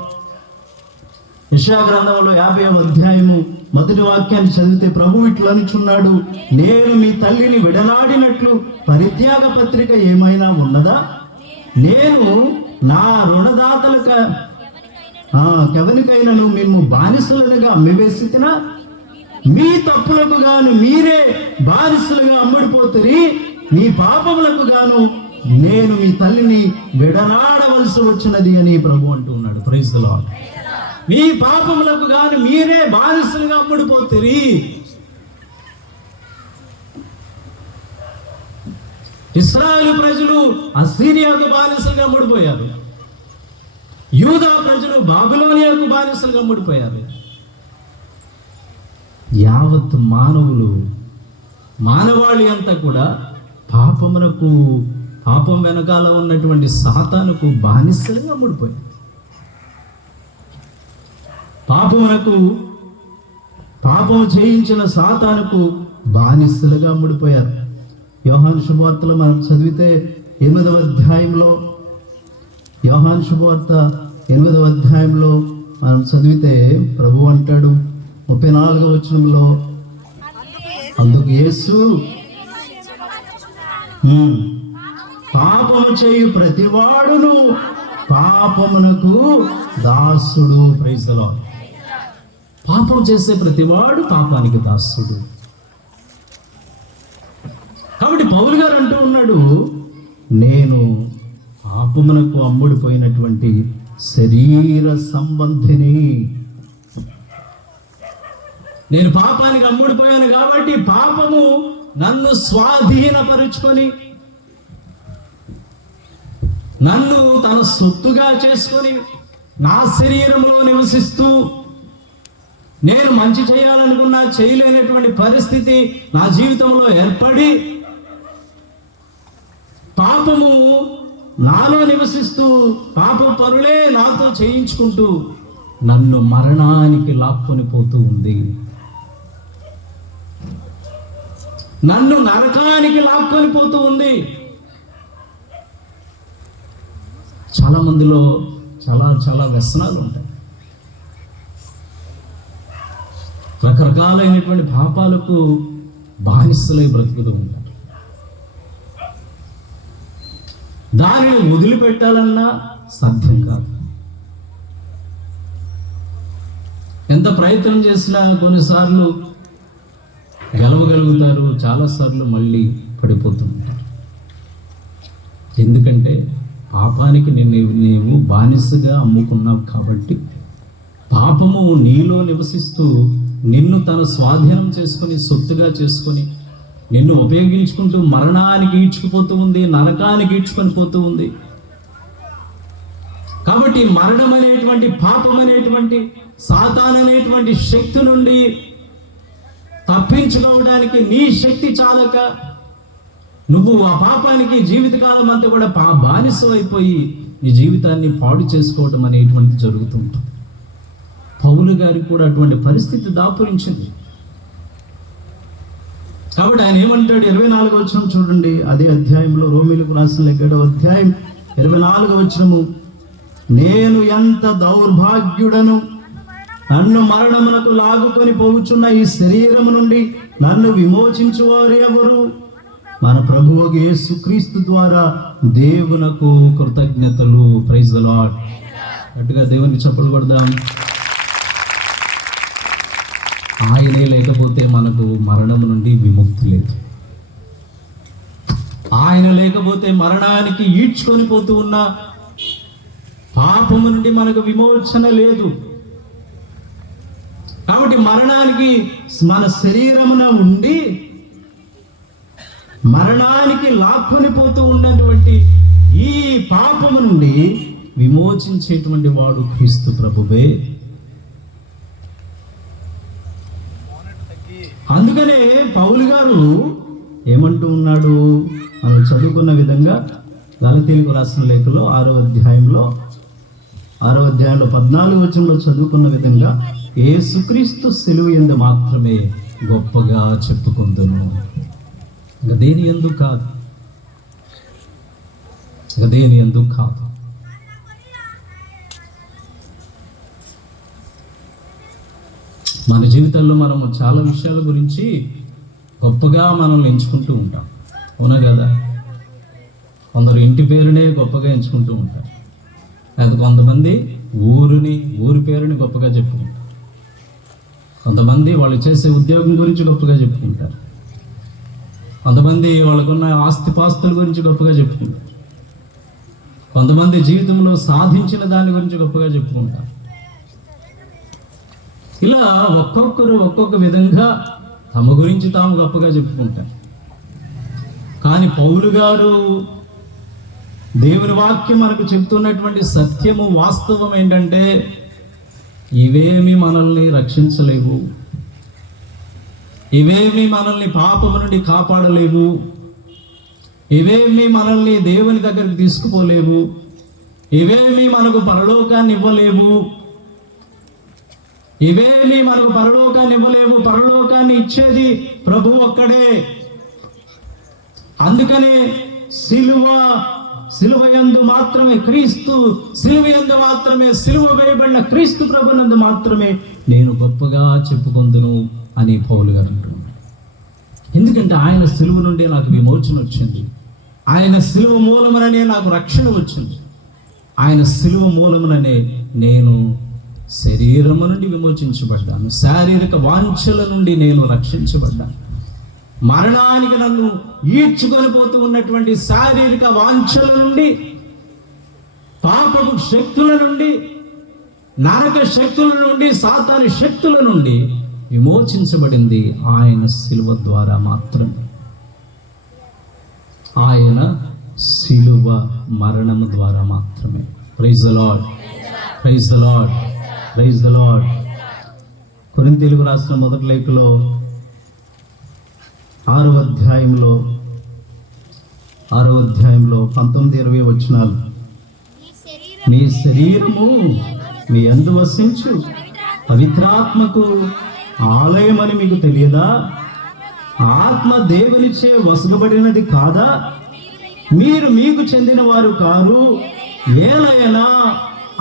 యెషయా గ్రంథంలో 50వ అధ్యాయము మొదటి వాక్యాన్ని చదివితే ప్రభువు ఇట్లా అనుచున్నాడు, నేను మీ తల్లిని విడనాడినట్లు పరిత్యాగ పత్రిక ఏమైనా ఉన్నదా? నేను నా రుణదాతలకు ఎవరికైనాను మేము బానిసలుగా అమ్మివేసినా, మీ తప్పులకు గాను మీరే బానిసలుగా అమ్ముడిపోతుంది, మీ పాపములకు గాను నేను మీ తల్లిని విడనాడవలసి వచ్చినది అని ప్రభు అంటూ ఉన్నాడు. Praise the lord. మీ పాపములకు గాను మీరే బానిసలుగా అమ్ముడిపోతుంది. ఇశ్రాయేలు ప్రజలు అసీరియాకు బానిసలుగా అమ్ముడిపోయారు, యూదా ప్రజలు బాబిలోనియాకు బానిసలుగా అమ్ముడిపోయారు. యావత్ మానవాళి అంతా కూడా పాపం వెనకాల ఉన్నటువంటి సాతానుకు బానిసలుగా అమ్ముడిపోయారు. పాపం చేయించిన సాతానుకు బానిసలుగా అమ్ముడిపోయారు. యోహాను శుభవార్తలో మనం చదివితే 8వ అధ్యాయంలో, యోహాను శుభవార్త 8వ అధ్యాయంలో మనం చదివితే ప్రభు అంటాడు 34వ వచనంలో, అందుకు యేసు పాపము చేయు ప్రతివాడును పాపమునకు దాసుడు. Praise the Lord. పాపం చేసే ప్రతివాడు పాపానికి దాసుడు. కాబట్టి పౌలు గారు అంటూ ఉన్నాడు, నేను పాపమునకు అమ్ముడిపోయినటువంటి శరీర సంబంధిని. నేను పాపానికి అమ్ముడిపోయాను కాబట్టి పాపము నన్ను స్వాధీనపరుచుకొని, నన్ను తన సొత్తుగా చేసుకొని, నా శరీరంలో నివసిస్తూ, నేను మంచి చేయాలనుకున్నా చేయలేనటువంటి పరిస్థితి నా జీవితంలో ఏర్పడి, పాపము నాలో నివసిస్తూ పాప పరులే నాతో చేయించుకుంటూ నన్ను మరణానికి లాక్కొని పోతూ ఉంది, నన్ను నరకానికి లాక్కొని పోతూ ఉంది. చాలా మందిలో చాలా చాలా వ్యసనాలు ఉంటాయి. రకరకాలైనటువంటి పాపాలకు బానిసలై బ్రతుకుతూ ఉంటారు. దానిని వదిలిపెట్టాలన్నా సాధ్యం కాదు. ఎంత ప్రయత్నం చేసినా కొన్నిసార్లు గెలవగలుగుతారు, చాలాసార్లు మళ్ళీ పడిపోతుంటారు. ఎందుకంటే పాపానికి నీవు బానిసగా అమ్ముకున్నావు కాబట్టి, పాపము నీలో నివసిస్తూ నిన్ను తన స్వాధీనం చేసుకొని, సొత్తుగా చేసుకొని, నిన్ను ఉపయోగించుకుంటూ మరణానికి ఈడ్చుకుపోతూ ఉంది, నరకానికి ఈడ్చుకొని పోతూ ఉంది. కాబట్టి మరణం అనేటువంటి, పాపం అనేటువంటి, సాతాను అనేటువంటి శక్తి నుండి తప్పించుకోవడానికి నీ శక్తి చాలక నువ్వు ఆ పాపానికి జీవితకాలం అంతా కూడా బానిసం అయిపోయి నీ జీవితాన్ని పాడు చేసుకోవడం అనేటువంటి జరుగుతుంది. పౌలు గారికి కూడా అటువంటి పరిస్థితి దాపురించింది. కాబట్టి ఆయన ఏమంటాడు, 24వ వచనం చూడండి, అదే అధ్యాయంలో, రోమీలకు రాసిన 7వ అధ్యాయం 24వ వచనము, నేను ఎంత దౌర్భాగ్యుడను, నన్ను మరణమునకు లాగుకొని పోవుచున్న ఈ శరీరము నుండి నన్ను విమోచించువారు ఎవరు? మన ప్రభువు యేసుక్రీస్తు ద్వారా దేవునకు కృతజ్ఞతలు. Praise the lord. అట్టుగా దేవునికి చప్పట్లు కొడదాం. ఆయనే లేకపోతే మనకు మరణం నుండి విముక్తి లేదు. ఆయన లేకపోతే మరణానికి ఈడ్చుకొని పోతూ ఉన్న పాపము నుండి మనకు విమోచన లేదు. కాబట్టి మరణానికి, మన శరీరమున ఉండి మరణానికి లాక్కొని పోతూ ఉన్నటువంటి ఈ పాపము నుండి విమోచించేటువంటి వాడు క్రీస్తు ప్రభువే. అందుకనే పౌలు గారు ఏమంటూ ఉన్నాడు, మనం చదువుకున్న విధంగా గలతీయులకు రాసిన లేఖలో 6వ అధ్యాయంలో 14వ వచనంలో చదువుకున్న విధంగా, యేసుక్రీస్తు సిలువ యందు మాత్రమే గొప్పగా చెప్పుకుందును, ఇంకా దేని యందు కాదు, ఇంకా దేని యందు కాదు. మన జీవితంలో మనం చాలా విషయాల గురించి గొప్పగా మనల్ని ఎంచుకుంటూ ఉంటాం, అవునా కదా? కొందరు ఇంటి పేరునే గొప్పగా ఎంచుకుంటూ ఉంటారు, లేదా కొంతమంది ఊరి పేరుని గొప్పగా చెప్పుకుంటారు, కొంతమంది వాళ్ళు చేసే ఉద్యోగం గురించి గొప్పగా చెప్పుకుంటారు, కొంతమంది వాళ్ళకున్న ఆస్తిపాస్తుల గురించి గొప్పగా చెప్పుకుంటారు, కొంతమంది జీవితంలో సాధించిన దాని గురించి గొప్పగా చెప్పుకుంటారు. ఇలా ఒక్కొక్కరు ఒక్కొక్క విధంగా తమ గురించి తాము గొప్పగా చెప్పుకుంటారు. కానీ పౌలు గారు దేవుని వాక్యం మనకు చెప్తున్నటువంటి సత్యము, వాస్తవం ఏంటంటే, ఇవేమి మనల్ని రక్షించలేవు, ఇవేమి మనల్ని పాపము నుండి కాపాడలేవు, ఇవేమి మనల్ని దేవుని దగ్గరికి తీసుకుపోలేవు, ఇవేమి మనకు పరలోకాన్ని ఇవ్వలేవు, ఇవేమి మనకు పరలోకాన్ని ఇవ్వలేవు. పరలోకాన్ని ఇచ్చేది ప్రభు ఒక్కడే. అందుకనే సిలువ యందు మాత్రమే క్రీస్తు, సిలువ యందు మాత్రమే, సిలువ వేయబడిన క్రీస్తు ప్రభునందు మాత్రమే నేను గొప్పగా చెప్పుకొందును అని పౌలు గారు అంటున్నాడు. ఎందుకంటే ఆయన సిలువ నుండి నాకు విమోచన వచ్చింది, ఆయన సిలువ మూలముననే నాకు రక్షణ వచ్చింది, ఆయన సిలువ మూలముననే నేను శరీరము నుండి విమోచించబడ్డాను, శారీరక వాంఛల నుండి నేను రక్షించబడ్డాను. మరణానికి నన్ను ఈడ్చుకొని పోతూ ఉన్నటువంటి శారీరక వాంఛల నుండి, పాపపు శక్తుల నుండి, నరక శక్తుల నుండి, సాతాను శక్తుల నుండి విమోచించబడింది ఆయన సిలువ ద్వారా మాత్రమే. ఆయన సిలువ మరణము ద్వారా మాత్రమే. Praise the Lord, praise the Lord, praise the Lord. కొరింథీయులకు రాసిన మొదటి లేఖలో 6వ అధ్యాయంలో 19-20 వచనాలు, మీ శరీరము మీ యందు వసించు పవిత్రాత్మకు ఆలయమని మీకు తెలియదా? ఆత్మ దేవునిచే వసగబడినది కాదా? మీరు మీకు చెందిన వారు కారు, ఏలైనా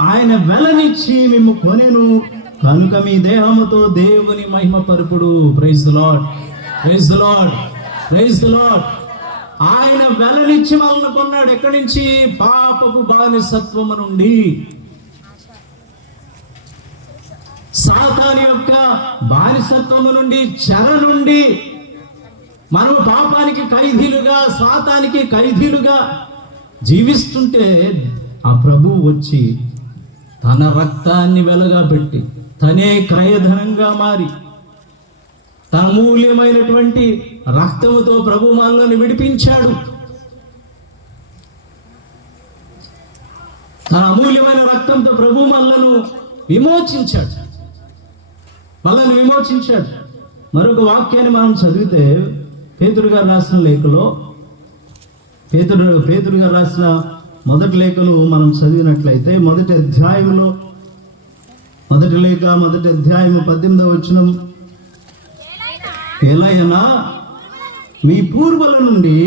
ఆయన వెలనిచ్చి మిమ్ము కొనెను కనుక మీ దేహముతో దేవుని మహిమ పరుపుడు. Praise the Lord, praise the Lord, praise the Lord. ఆయన వెలనిచ్చి మనల్ని కొన్నాడు. ఎక్కడి నుంచి? పాపపు బానిసత్వము నుండి, సాతాను యొక్క బానిసత్వము నుండి, చెర నుండి. మనము పాపానికి ఖైదీలుగా, సాతానికి ఖైదీలుగా జీవిస్తుంటే ఆ ప్రభువు వచ్చి తన రక్తాన్ని వెలగా పెట్టి, తనే క్రయధనంగా మారి, తన అమూల్యమైనటువంటి రక్తముతో ప్రభు మనల్ని విడిపించాడు. తన అమూల్యమైన రక్తంతో ప్రభు మనలను విమోచించాడు. మరొక వాక్యాన్ని మనం చదివితే పేతురు గారు రాసిన లేఖలో, పేతురు గారు రాసిన మొదటి లేఖలు మనం చదివినట్లయితే మొదటి అధ్యాయంలో, మొదటి లేఖ 1వ అధ్యాయం 18వ వచనం, ఎలయనా మీ పూర్వుల నుండి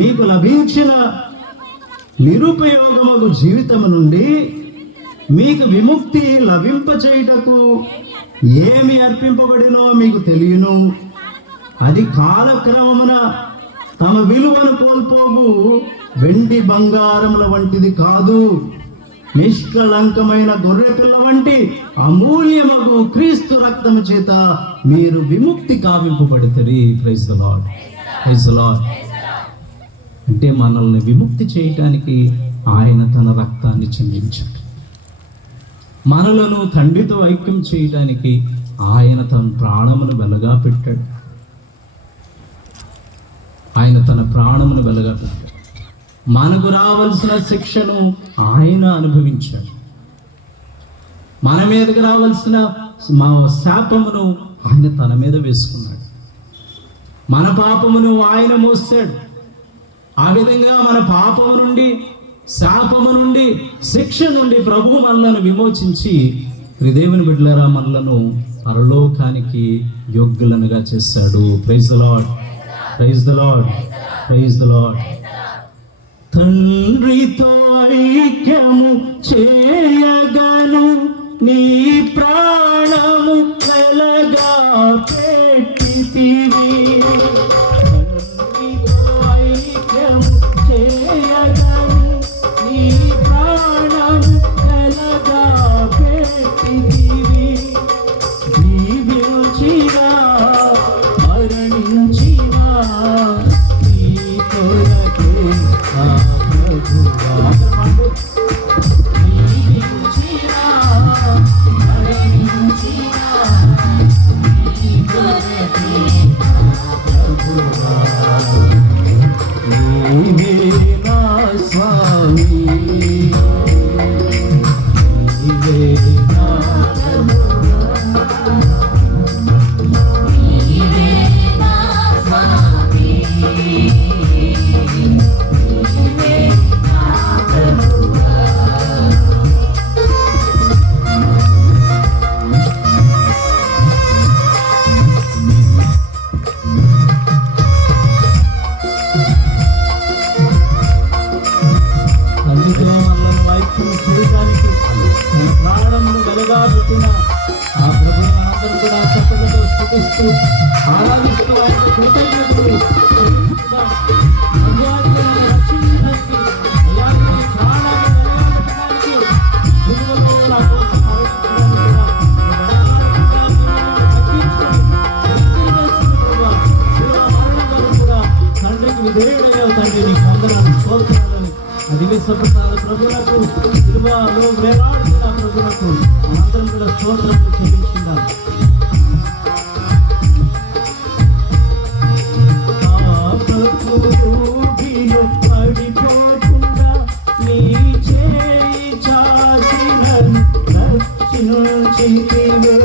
మీకు లభించిన నిరుపయోగమగు జీవితము నుండి మీకు విముక్తి లభింపచేయుటకు ఏమి అర్పింపబడినో మీకు తెలియను. అది కాలక్రమమున తమ విలువను కోల్పోవు వెండి బంగారముల వంటిది కాదు, నిష్కళంకమైన గొర్రెపిల్ల వంటి అమూల్యమగు క్రీస్తు రక్తము చేత మీరు విముక్తి కావింపబడితే. Praise the Lord, praise the Lord. అంటే మనల్ని విముక్తి చేయటానికి ఆయన తన రక్తాన్ని చిందించాడు. మనలను తండ్రితో ఐక్యం చేయడానికి ఆయన తన ప్రాణమును వెలగా పెట్టాడు. ఆయన తన ప్రాణమును వెలగా పెట్టాడు. మనకు రావాల్సిన శిక్షను ఆయన అనుభవించాడు. మన మీదకి రావాల్సిన శాపమును ఆయన తన మీద వేసుకున్నాడు. మన పాపమును ఆయన మోసాడు. ఆ విధంగా మన పాపము నుండి, శాపము నుండి, శిక్ష నుండి ప్రభు మనలను విమోచించి, దేవుని బిడ్డలారా, మనలను పరలోకానికి యోగ్యులనుగా చేశాడు. Praise the Lord, praise the Lord, praise the Lord. తండ్రితో ఐక్యము చేయగను నీ ప్రాణము వెలగా పెట్టితివి. తండ్రితో ఐక్యము చేయగను నీ ప్రాణము వెలగా పెట్టితివి. జీవించినా మరణించినా నీ కొరకే వెలుగా పెట్టిన ఆ ప్రభుని మనందరం కూడా చప్పట్లతో స్తుతిస్తూ ఆరాధిస్తూ ఆయన కృతజ్ఞతలు చెల్లించుదాం. అన్యాయులను రక్షించడానికి, అన్యాయులని ప్రాణాన్ని నిలబెట్టడానికి, సిలువలో నా కోసం మరణించడానికి కూడా తండ్రికి విధేయుడయ్యావు తండ్రి. నీకు వందనాలు, స్తోత్రాలని దివ్యప్రసాద ప్రభులకు సిలువలో వేలాడుతున్న ప్రభులకు మనందరం కూడా స్తోత్రములు చెల్లించుకుందాం. పడిపోకుండా నీ చేయి చాచిన రక్షించితివే.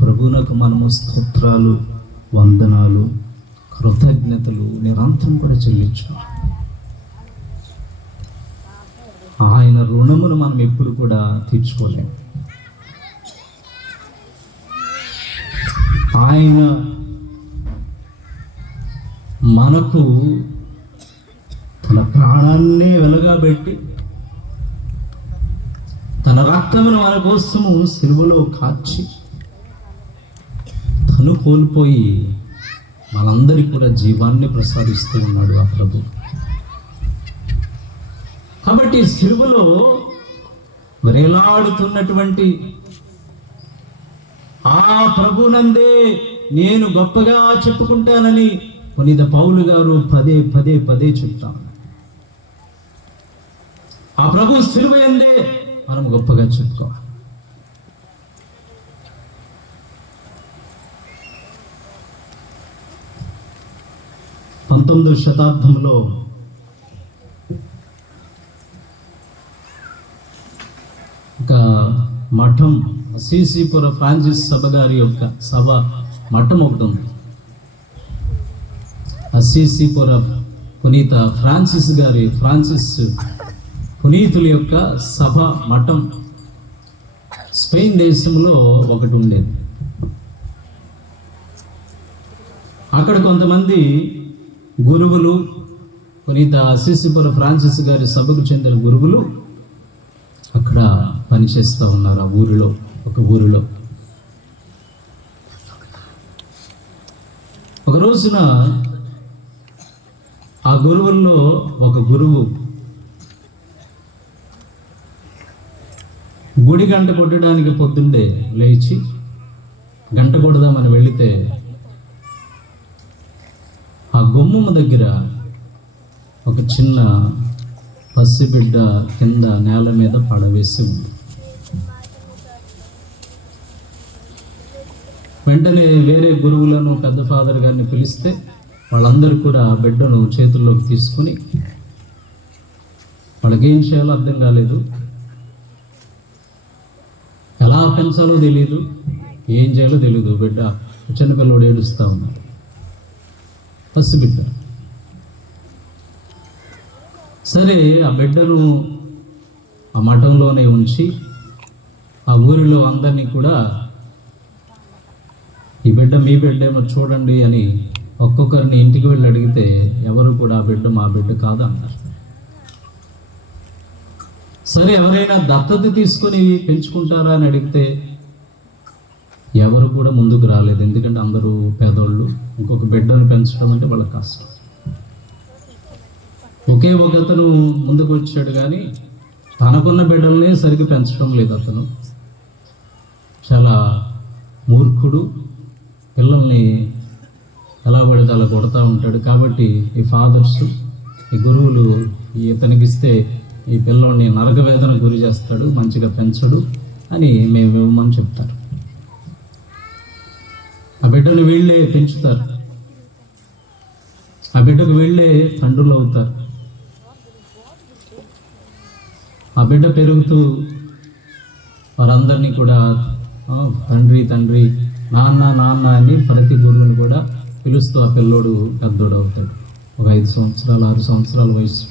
ప్రభువునకు మనము స్తోత్రాలు, వందనాలు, కృతజ్ఞతలు నిరంతరం కూడా చెల్లించుకోవాలి. ఆయన రుణమును మనం ఎప్పుడు కూడా తీర్చుకోలేము. ఆయన మనకు తన ప్రాణాన్నే వెలగబెట్టి తన రక్తమును మన కోసము సిలువలో కాచి తను కోల్పోయి మనందరికీ కూడా జీవాన్ని ప్రసాదిస్తూ ఉన్నాడు ఆ ప్రభు. కాబట్టి సిలువలో వేలాడుతున్నటువంటి ఆ ప్రభునందే నేను గొప్పగా చెప్పుకుంటానని పునీత పౌలు గారు పదే పదే పదే చెప్తాను. ఆ ప్రభు సిలువ యందే మనం గొప్పగా చెప్పుకోవాలి. పంతొమ్మిదవ శతాబ్దంలో ఒక మఠం, అసీసీపుర ఫ్రాన్సిస్ సభ గారి యొక్క సభ మఠం ఒకటి ఉంది. అసీసీపుర పునీత ఫ్రాన్సిస్ పునీతుల యొక్క సభ మఠం స్పెయిన్ దేశంలో ఒకటి ఉండేది. అక్కడ కొంతమంది గురువులు, పునీత అసీసీపుర ఫ్రాన్సిస్ గారి సభకు చెందిన గురువులు అక్కడ పనిచేస్తూ ఉన్నారు. ఆ ఊరిలో, ఒక ఊరిలో ఒక రోజున ఆ గురువుల్లో ఒక గురువు గుడి గంట కొట్టడానికి పొద్దుండే లేచి గంట కొడదామని వెళితే ఆ గుమ్మం దగ్గర ఒక చిన్న పసిబిడ్డ కింద నేల మీద పడవేసి ఉంది. వెంటనే వేరే గురువులను పెద్ద ఫాదర్ గారిని పిలిస్తే వాళ్ళందరూ కూడా బిడ్డను చేతుల్లోకి తీసుకుని, వాళ్ళకేం చేయాలో అర్థం కాలేదు, ఎలా పెంచాలో తెలియదు, ఏం చేయాలో తెలియదు. బిడ్డ చిన్నపిల్లడు ఏడుస్తూ ఉన్నాడు, పసిబిడ్డ. సరే ఆ బిడ్డను ఆ మఠంలోనే ఉంచి ఆ ఊరిలో అందరినీ కూడా ఈ బిడ్డ మీ బిడ్డ ఏమో చూడండి అని ఒక్కొక్కరిని ఇంటికి వెళ్ళి అడిగితే ఎవరు కూడా ఆ బిడ్డ మా బిడ్డ కాదు అన్నారు. సరే ఎవరైనా దత్తత తీసుకొని పెంచుకుంటారా అని అడిగితే ఎవరు కూడా ముందుకు రాలేదు. ఎందుకంటే అందరూ పేదోళ్ళు, ఇంకొక బిడ్డను పెంచడం అంటే వాళ్ళకి కష్టం. ఒకే ఒక అతను ముందుకు వచ్చాడు, కానీ తనకున్న బిడ్డల్ని సరిగ్గా పెంచడం లేదు. అతను చాలా మూర్ఖుడు, పిల్లల్ని ఎలా పడితే అలా కొడతా ఉంటాడు. కాబట్టి ఈ ఫాదర్స్, ఈ గురువులు ఇతనికి ఇస్తే ఈ పిల్లోడిని నరక వేదన గురి చేస్తాడు, మంచిగా పెంచడు అని మేము ఇవ్వమని చెప్తారు. ఆ బిడ్డను వీళ్ళే పెంచుతారు, ఆ బిడ్డకు వీళ్ళే తండ్రులు అవుతారు. ఆ బిడ్డ పెరుగుతూ వారందరినీ కూడా తండ్రి తండ్రి, నాన్న నాన్న అని ప్రతి గురువుని కూడా పిలుస్తూ ఆ పిల్లోడు పెద్దోడు అవుతాడు. ఒక 5 సంవత్సరాలు 6 సంవత్సరాల వయసు.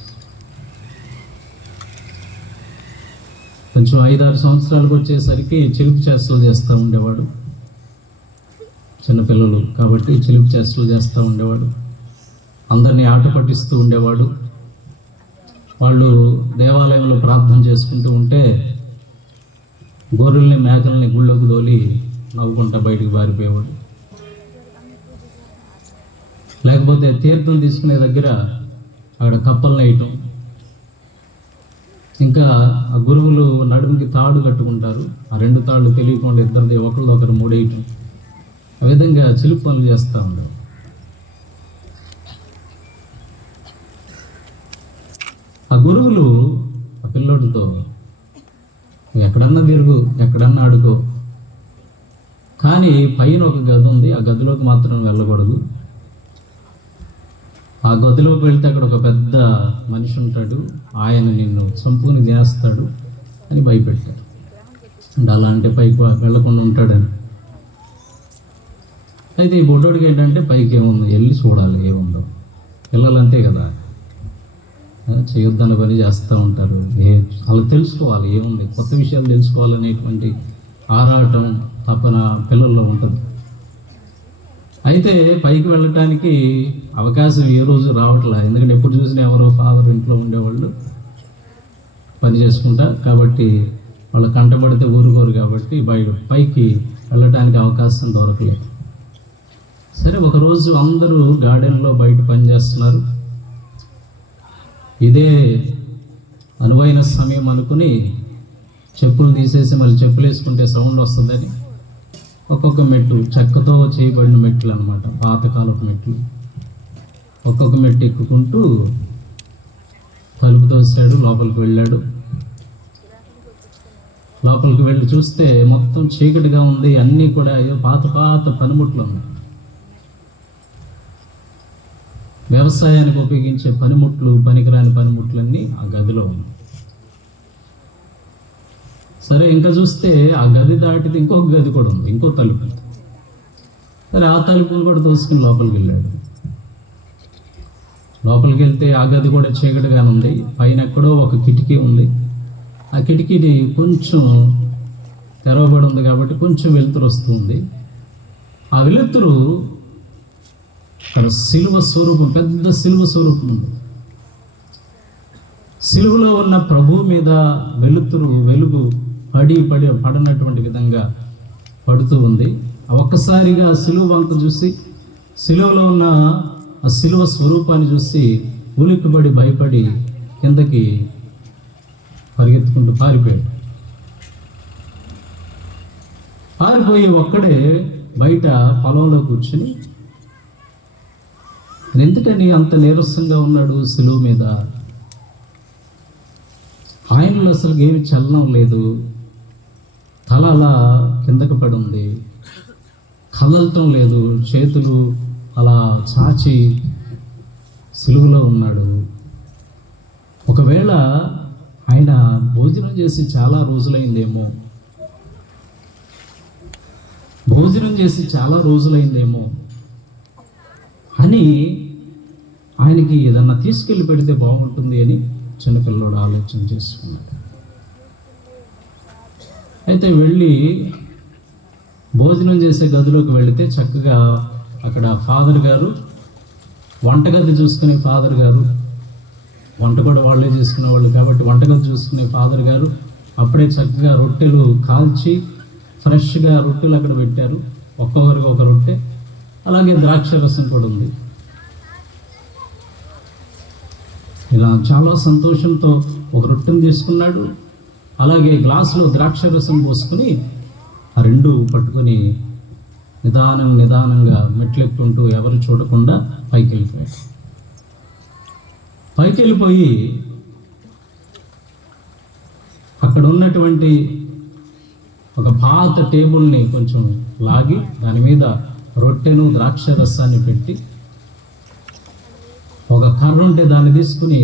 కొంచెం 5-6 సంవత్సరాలకు వచ్చేసరికి చిలుపు చేష్టలు చేస్తూ ఉండేవాడు. చిన్నపిల్లలు కాబట్టి చిలుపు చేష్టలు చేస్తూ ఉండేవాడు, అందరినీ ఆట పట్టిస్తూ ఉండేవాడు. వాళ్ళు దేవాలయంలో ప్రార్థన చేసుకుంటూ ఉంటే గొర్రెల్ని మేకల్ని గుళ్ళోకి తోలి నవ్వుకుంటా బయటికి పారిపోయేవాడు. లేకపోతే తీర్థం తీసుకునే దగ్గర అక్కడ కప్పలను వేయటం, ఇంకా ఆ గురువులు నడుముకి తాడు కట్టుకుంటారు, ఆ 2 తాళ్ళు తెలియకుండా ఇద్దరిది ఒకరిదొకరు మూడేయటం, ఆ విధంగా చిలుపు పనులు చేస్తూ ఉండరు. ఆ గురువులు ఆ పిల్లోడితో ఎక్కడన్నా తిరుగు, ఎక్కడన్నా ఆడుకో, కానీ పైన ఒక గది ఉంది, ఆ గదిలోకి మాత్రం వెళ్ళకూడదు. ఆ గదిలోకి వెళ్తే అక్కడ ఒక పెద్ద మనిషి ఉంటాడు, ఆయన నిన్ను చంపుకుని చేస్తాడు అని భయపెట్టారు. అంటే అలా అంటే పైకి వెళ్ళకుండా ఉంటాడని. అయితే ఈ బొడ్డోడికి ఏంటంటే పైకి ఏముంది వెళ్ళి చూడాలి, ఏముందో. పిల్లలంతే కదా, చేయొద్దన్న పని చేస్తూ ఉంటారు. వాళ్ళకి తెలుసుకోవాలి ఏముంది, కొత్త విషయాలు తెలుసుకోవాలనేటువంటి ఆరాటం తపన పిల్లల్లో ఉంటుంది. అయితే పైకి వెళ్ళటానికి అవకాశం ఏ రోజు రావట్లే, ఎందుకంటే ఎప్పుడు చూసినా ఎవరో ఫాదర్ ఇంట్లో ఉండేవాళ్ళు పని చేసుకుంటా, కాబట్టి వాళ్ళ కంటపడితే ఊరుకోరు, కాబట్టి పైకి వెళ్ళటానికి అవకాశం దొరకలేదు. సరే ఒకరోజు అందరూ గార్డెన్లో బయట పనిచేస్తున్నారు, ఇదే అనువైన సమయం అనుకుని చెప్పులు తీసేసి మళ్ళీ చెప్పులు వేసుకుంటే సౌండ్ వస్తుందని ఒక్కొక్క మెట్టు, చెక్కతో చేయబడిన మెట్లు అన్నమాట, పాతకాలపు మెట్లు, ఒక్కొక్క మెట్టు ఎక్కుకుంటూ తలుపు తోసాడు, లోపలికి వెళ్ళాడు. లోపలికి వెళ్ళి చూస్తే మొత్తం చీకటిగా ఉంది, అన్నీ కూడా పాత పాత పనిముట్లు ఉన్నాయి, వ్యవసాయానికి ఉపయోగించే పనిముట్లు, పనికిరాని పనిముట్లన్నీ ఆ గదిలో ఉన్నాయి. సరే ఇంకా చూస్తే ఆ గది దాటితే ఇంకొక గది కూడా ఉంది, ఇంకో తలుపు. సరే ఆ తలుపులు కూడా తోసుకుని లోపలికి వెళ్ళాడు. లోపలికి వెళ్తే ఆ గది కూడా చీకటిగా ఉంది, పైన ఎక్కడో ఒక కిటికీ ఉంది. ఆ కిటికీది కొంచెం తెరవబడి ఉంది కాబట్టి కొంచెం వెలుతురు వస్తుంది. ఆ వెలుతురు అక్కడ సిలువ స్వరూపం, పెద్ద సిలువ స్వరూపం ఉంది. సిలువలో ఉన్న ప్రభు మీద వెలుగు పడినటువంటి విధంగా పడుతూ ఉంది. ఒక్కసారిగా సిలువ వంక చూసి శిలువలో ఉన్న ఆ శిలువ స్వరూపాన్ని చూసి ఉలిక్కిపడి భయపడి కిందకి పరిగెత్తుకుంటూ పారిపోయి ఒక్కడే బయట పొలంలో కూర్చుని ఎందుకని అంత నీరసంగా ఉన్నాడు శిలువ మీద? ఆయనలో అసలు ఏమి చలనం లేదు, తల అలా కిందకు పడి ఉంది, కదలటం లేదు, చేతులు అలా చాచి సిలువలో ఉన్నాడు. ఒకవేళ ఆయన భోజనం చేసి చాలా రోజులైందేమో అని ఆయనకి ఏదన్నా తీసుకెళ్ళి పెడితే బాగుంటుంది అని చిన్నపిల్లడు ఆలోచన చేసుకున్నాడు. అయితే వెళ్ళి భోజనం చేసే గదిలోకి వెళితే చక్కగా అక్కడ ఫాదర్ గారు, వంటగది చూసుకునే ఫాదర్ గారు, వంట కూడా వాళ్ళే చేసుకునేవాళ్ళు కాబట్టి వంటగది చూసుకునే ఫాదర్ గారు అప్పుడే చక్కగా రొట్టెలు కాల్చి ఫ్రెష్గా రొట్టెలు అక్కడ పెట్టారు, ఒక్కొక్కరికి ఒక రొట్టె, అలాగే ద్రాక్ష రసం కూడా ఉంది. ఇలా చాలా సంతోషంతో ఒక రొట్టెను తీసుకున్నాడు, అలాగే గ్లాసులో ద్రాక్ష రసం పోసుకుని ఆ రెండు పట్టుకుని నిదానంగా మెట్లెక్కుంటూ ఎవరు చూడకుండా పైకి వెళ్ళిపోయి అక్కడ ఉన్నటువంటి ఒక పాత టేబుల్ని కొంచెం లాగి దాని మీద రొట్టెను ద్రాక్ష రసాన్ని పెట్టి ఒక కర్ర ఉంటే దాన్ని తీసుకుని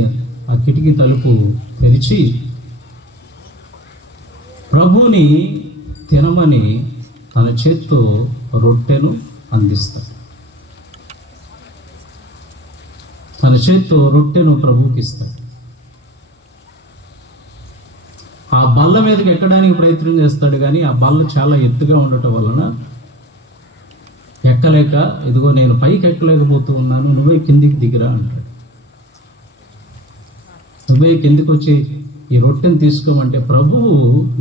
ఆ కిటికీ తలుపు తెరిచి ప్రభువుని తినమని తన చేత్తో రొట్టెను అందిస్తాడు. తన చేత్తో రొట్టెను ప్రభువుకి ఇస్తాడు. ఆ బల్ల మీదకి ఎక్కడానికి ప్రయత్నం చేస్తాడు, కానీ ఆ బల్ల చాలా ఎత్తుగా ఉండటం వలన ఎక్కలేక, ఇదిగో నేను పైకి ఎక్కలేకపోతూ ఉన్నాను, నువ్వే కిందికి దిగిరా అంటాడు. నువ్వే కిందికి వచ్చి ఈ రొట్టెను తీసుకోమంటే ప్రభువు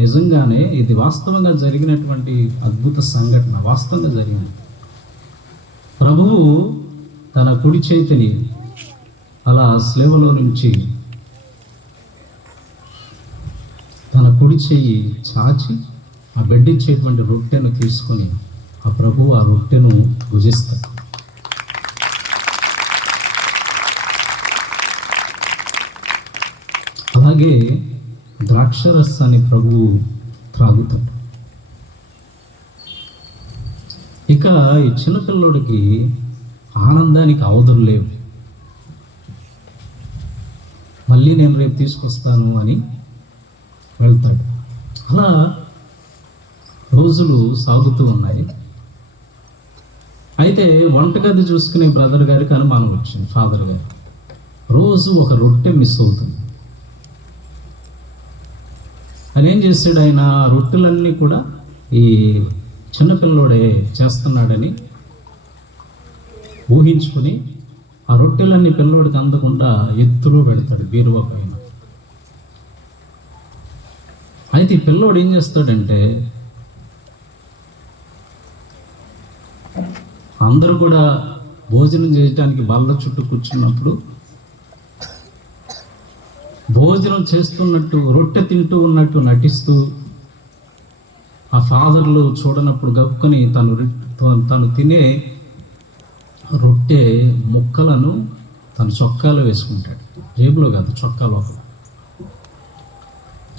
నిజంగానే ఇది వాస్తవంగా జరిగినటువంటి అద్భుత సంఘటన, వాస్తవంగా జరిగింది. ప్రభువు తన కుడి చేతిని అలా స్లేవలో నుంచి తన కుడి చేయి చాచి ఆ బెడ్డిచ్చేటువంటి రొట్టెను తీసుకొని ఆ ప్రభువు ఆ రొట్టెను భుజిస్తాడు. అలాగే ద్రాక్షరసాన్ని ప్రభువు త్రాగుతాడు. ఇక ఈ చిన్నపిల్లోడికి ఆనందానికి అవధులు లేవు. మళ్ళీ నేను రేపు తీసుకొస్తాను అని వెళ్తాడు. అలా రోజులు సాగుతూ ఉన్నాయి. అయితే వంటగది చూసుకునే బ్రదర్ గారికి అనుమానం వచ్చింది. ఫాదర్ గారు రోజు ఒక రొట్టె మిస్ అవుతుంది. ఆయన ఏం చేశాడు, ఆయన రొట్టెలన్నీ కూడా ఈ చిన్నపిల్లోడే చేస్తున్నాడని ఊహించుకొని ఆ రొట్టెలన్నీ పిల్లోడికి అందకుండా ఎత్తులో పెడతాడు బీరువా పైన. అయితే ఈ పిల్లోడు ఏం చేస్తాడంటే, అందరూ కూడా భోజనం చేయడానికి బల్ల చుట్టూ కూర్చున్నప్పుడు భోజనం చేస్తున్నట్టు, రొట్టె తింటూ ఉన్నట్టు నటిస్తూ ఆ ఫాదర్లు చూడనప్పుడు గప్పుకొని తను తినే రొట్టె ముక్కలను తన చొక్కాలో వేసుకుంటాడు. జేబులో కాదు, చొక్కాలో.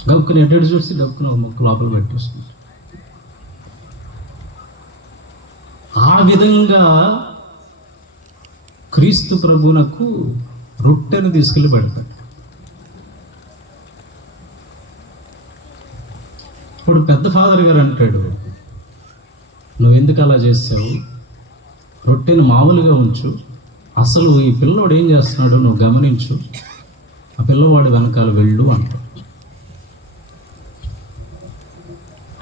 గప్పుకొని ఎడ్డు చూసి గప్పుకొని ఒక ముక్క లోపల పెట్టేసుకుంటాడు. ఆ విధంగా క్రీస్తు ప్రభువునకు రొట్టెను తీసుకెళ్ళి పెడతాడు. ఇప్పుడు పెద్ద ఫాదర్ గారు అంటాడు, నువ్వెందుకు అలా చేసావు? రొట్టెను మామూలుగా ఉంచు, అసలు ఈ పిల్లవాడు ఏం చేస్తున్నాడో నువ్వు గమనించు, ఆ పిల్లవాడు వెనకాల వెళ్ళు అంటాడు.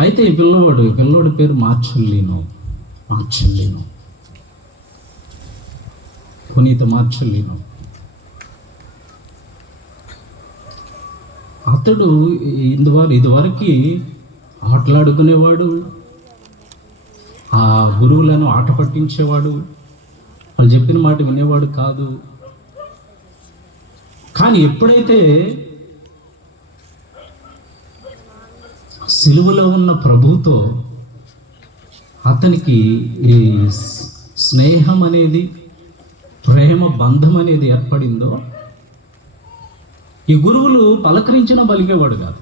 అయితే ఈ పిల్లవాడి పేరు మార్చెల్లినో, పునీత మార్చెల్లినో. అతడు ఇదివరకు ఆటలాడుకునేవాడు, ఆ గురువులను ఆట పట్టించేవాడు, వాళ్ళు చెప్పిన మాట వినేవాడు కాదు. కానీ ఎప్పుడైతే సిలువలో ఉన్న ప్రభువుతో అతనికి ఈ స్నేహం అనేది, ప్రేమ బంధం అనేది ఏర్పడిందో, ఈ గురువులు పలకరించిన బలిగేవాడు కాదు.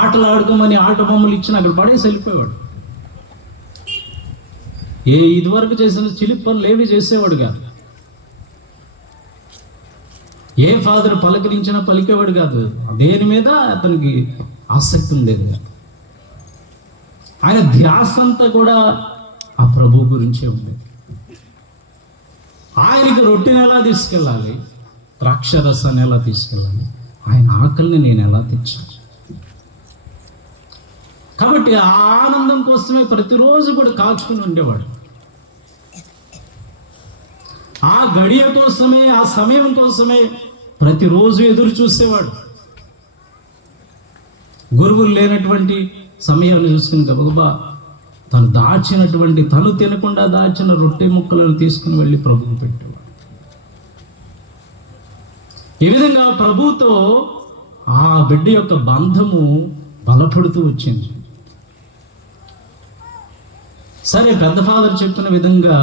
ఆటలు ఆడుకోమని ఆట బొమ్మలు ఇచ్చిన అక్కడ పడేసి వెళ్ళిపోయేవాడు. ఇదివరకు చేసిన చిలిపి పనులు ఏవి చేసేవాడు కాదు. ఏ ఫాదర్ పలకరించినా పలికేవాడు కాదు. దేని మీద అతనికి ఆసక్తి ఉండేది కాదు. ఆయన ధ్యాస అంతా కూడా ఆ ప్రభు గురించే ఉండేది. ఆయనకి రొట్టెని ఎలా తీసుకెళ్ళాలి, ద్రాక్షరసాన్ని ఎలా తీసుకెళ్ళాలి, ఆయన ఆకలిని నేను ఎలా తెచ్చాను. కాబట్టి ఆ ఆనందం కోసమే ప్రతిరోజు కూడా కాచుకుని ఉండేవాడు. ఆ గడియ కోసమే, ఆ సమయం కోసమే ప్రతిరోజు ఎదురు చూసేవాడు. గురువులు లేనటువంటి సమయాన్ని చూసుకుని గబగబా తను దాచినటువంటి, తను తినకుండా దాచిన రొట్టె ముక్కలను తీసుకుని వెళ్ళి ప్రభువుకు పెట్టేవాడు. ఈ విధంగా ప్రభువుతో ఆ బిడ్డ యొక్క బంధము బలపడుతూ వచ్చింది. సరే, పెద్ద ఫాదర్ చెప్పిన విధంగా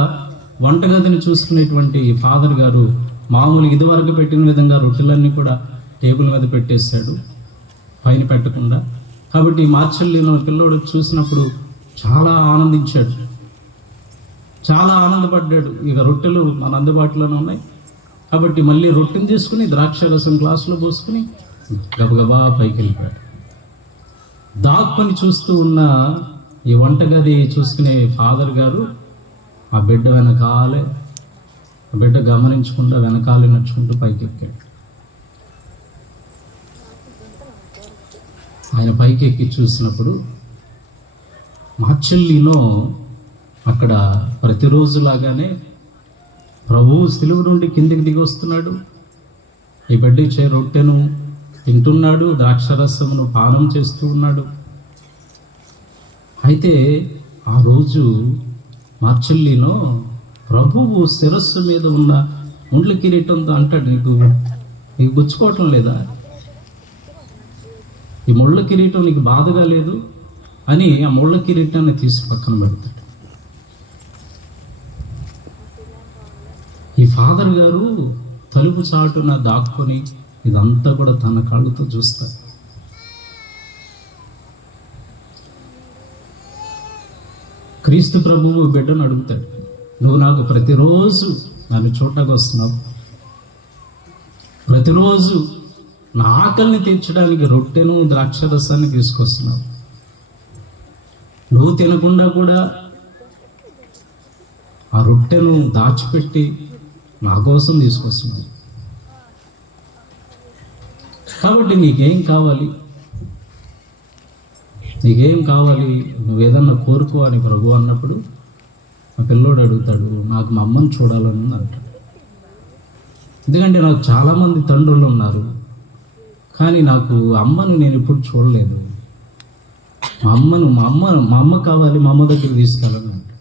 వంటగదిని చూసుకునేటువంటి ఫాదర్ గారు మామూలు ఇదివరకు పెట్టిన విధంగా రొట్టెలన్నీ కూడా టేబుల్ మీద పెట్టేశాడు, పైన పెట్టకుండా. కాబట్టి మార్చెల్లిన పిల్లోడు చూసినప్పుడు చాలా ఆనందించాడు, చాలా ఆనందపడ్డాడు. ఇక రొట్టెలు మన అందుబాటులోనే ఉన్నాయి కాబట్టి మళ్ళీ రొట్టెని తీసుకుని ద్రాక్షరసం గ్లాసులో పోసుకుని గబగబా పైకి వెళ్ళిపోయాడు. దాక్కుని చూస్తూ ఉన్న ఈ వంటగది చూసుకునే ఫాదర్ గారు ఆ బిడ్డ వెనకాలే, ఆ బిడ్డ గమనించకుండా వెనకాలే నడుచుకుంటూ పైకి ఎక్కాడు. ఆయన పైకి ఎక్కి చూసినప్పుడు మార్చెల్లినో అక్కడ ప్రతిరోజులాగానే ప్రభువు సిలువ నుండి కిందికి దిగి వస్తున్నాడు. ఈ బిడ్డ ఇచ్చే రొట్టెను తింటున్నాడు, ద్రాక్షరసమును పానం చేస్తూ ఉన్నాడు. అయితే ఆ రోజు మార్చెల్లినో ప్రభువు శిరస్సు మీద ఉన్న ముండ్ల కిరీటంతో అంటాడు, నీకు గుచ్చుకోవటం లేదా, ఈ ముళ్ళ కిరీటం నీకు బాధగా లేదు అని ఆ ముళ్ళ కిరీటాన్ని తీసి పక్కన పెడతాడు. ఈ ఫాదర్ గారు తలుపు చాటున దాక్కొని ఇదంతా కూడా తన కళ్ళతో చూస్తారు. క్రీస్తు ప్రభువు బిడ్డను అడుగుతాడు, నువ్వు నాకు ప్రతిరోజు నన్ను చూడటానికి వస్తున్నావు, ప్రతిరోజు నా ఆకలిని తీర్చడానికి రొట్టెను ద్రాక్షరసాన్ని తీసుకొస్తున్నావు, నువ్వు తినకుండా కూడా ఆ రొట్టెను దాచిపెట్టి నా కోసం తీసుకొస్తున్నావు. కాబట్టి నీకేం కావాలి, నీకేం కావాలి, నువ్వేదన్నా కోరుకో అని ప్రభు అన్నప్పుడు ఆ పిల్లోడు అడుగుతాడు, నాకు మా అమ్మని చూడాలని అంటాడు. ఎందుకంటే నాకు చాలామంది తండ్రులు ఉన్నారు, కానీ నాకు అమ్మను నేను ఇప్పుడు చూడలేదు, మా అమ్మ కావాలి, మా అమ్మ దగ్గర తీసుకెళ్ళాలని అంటాడు.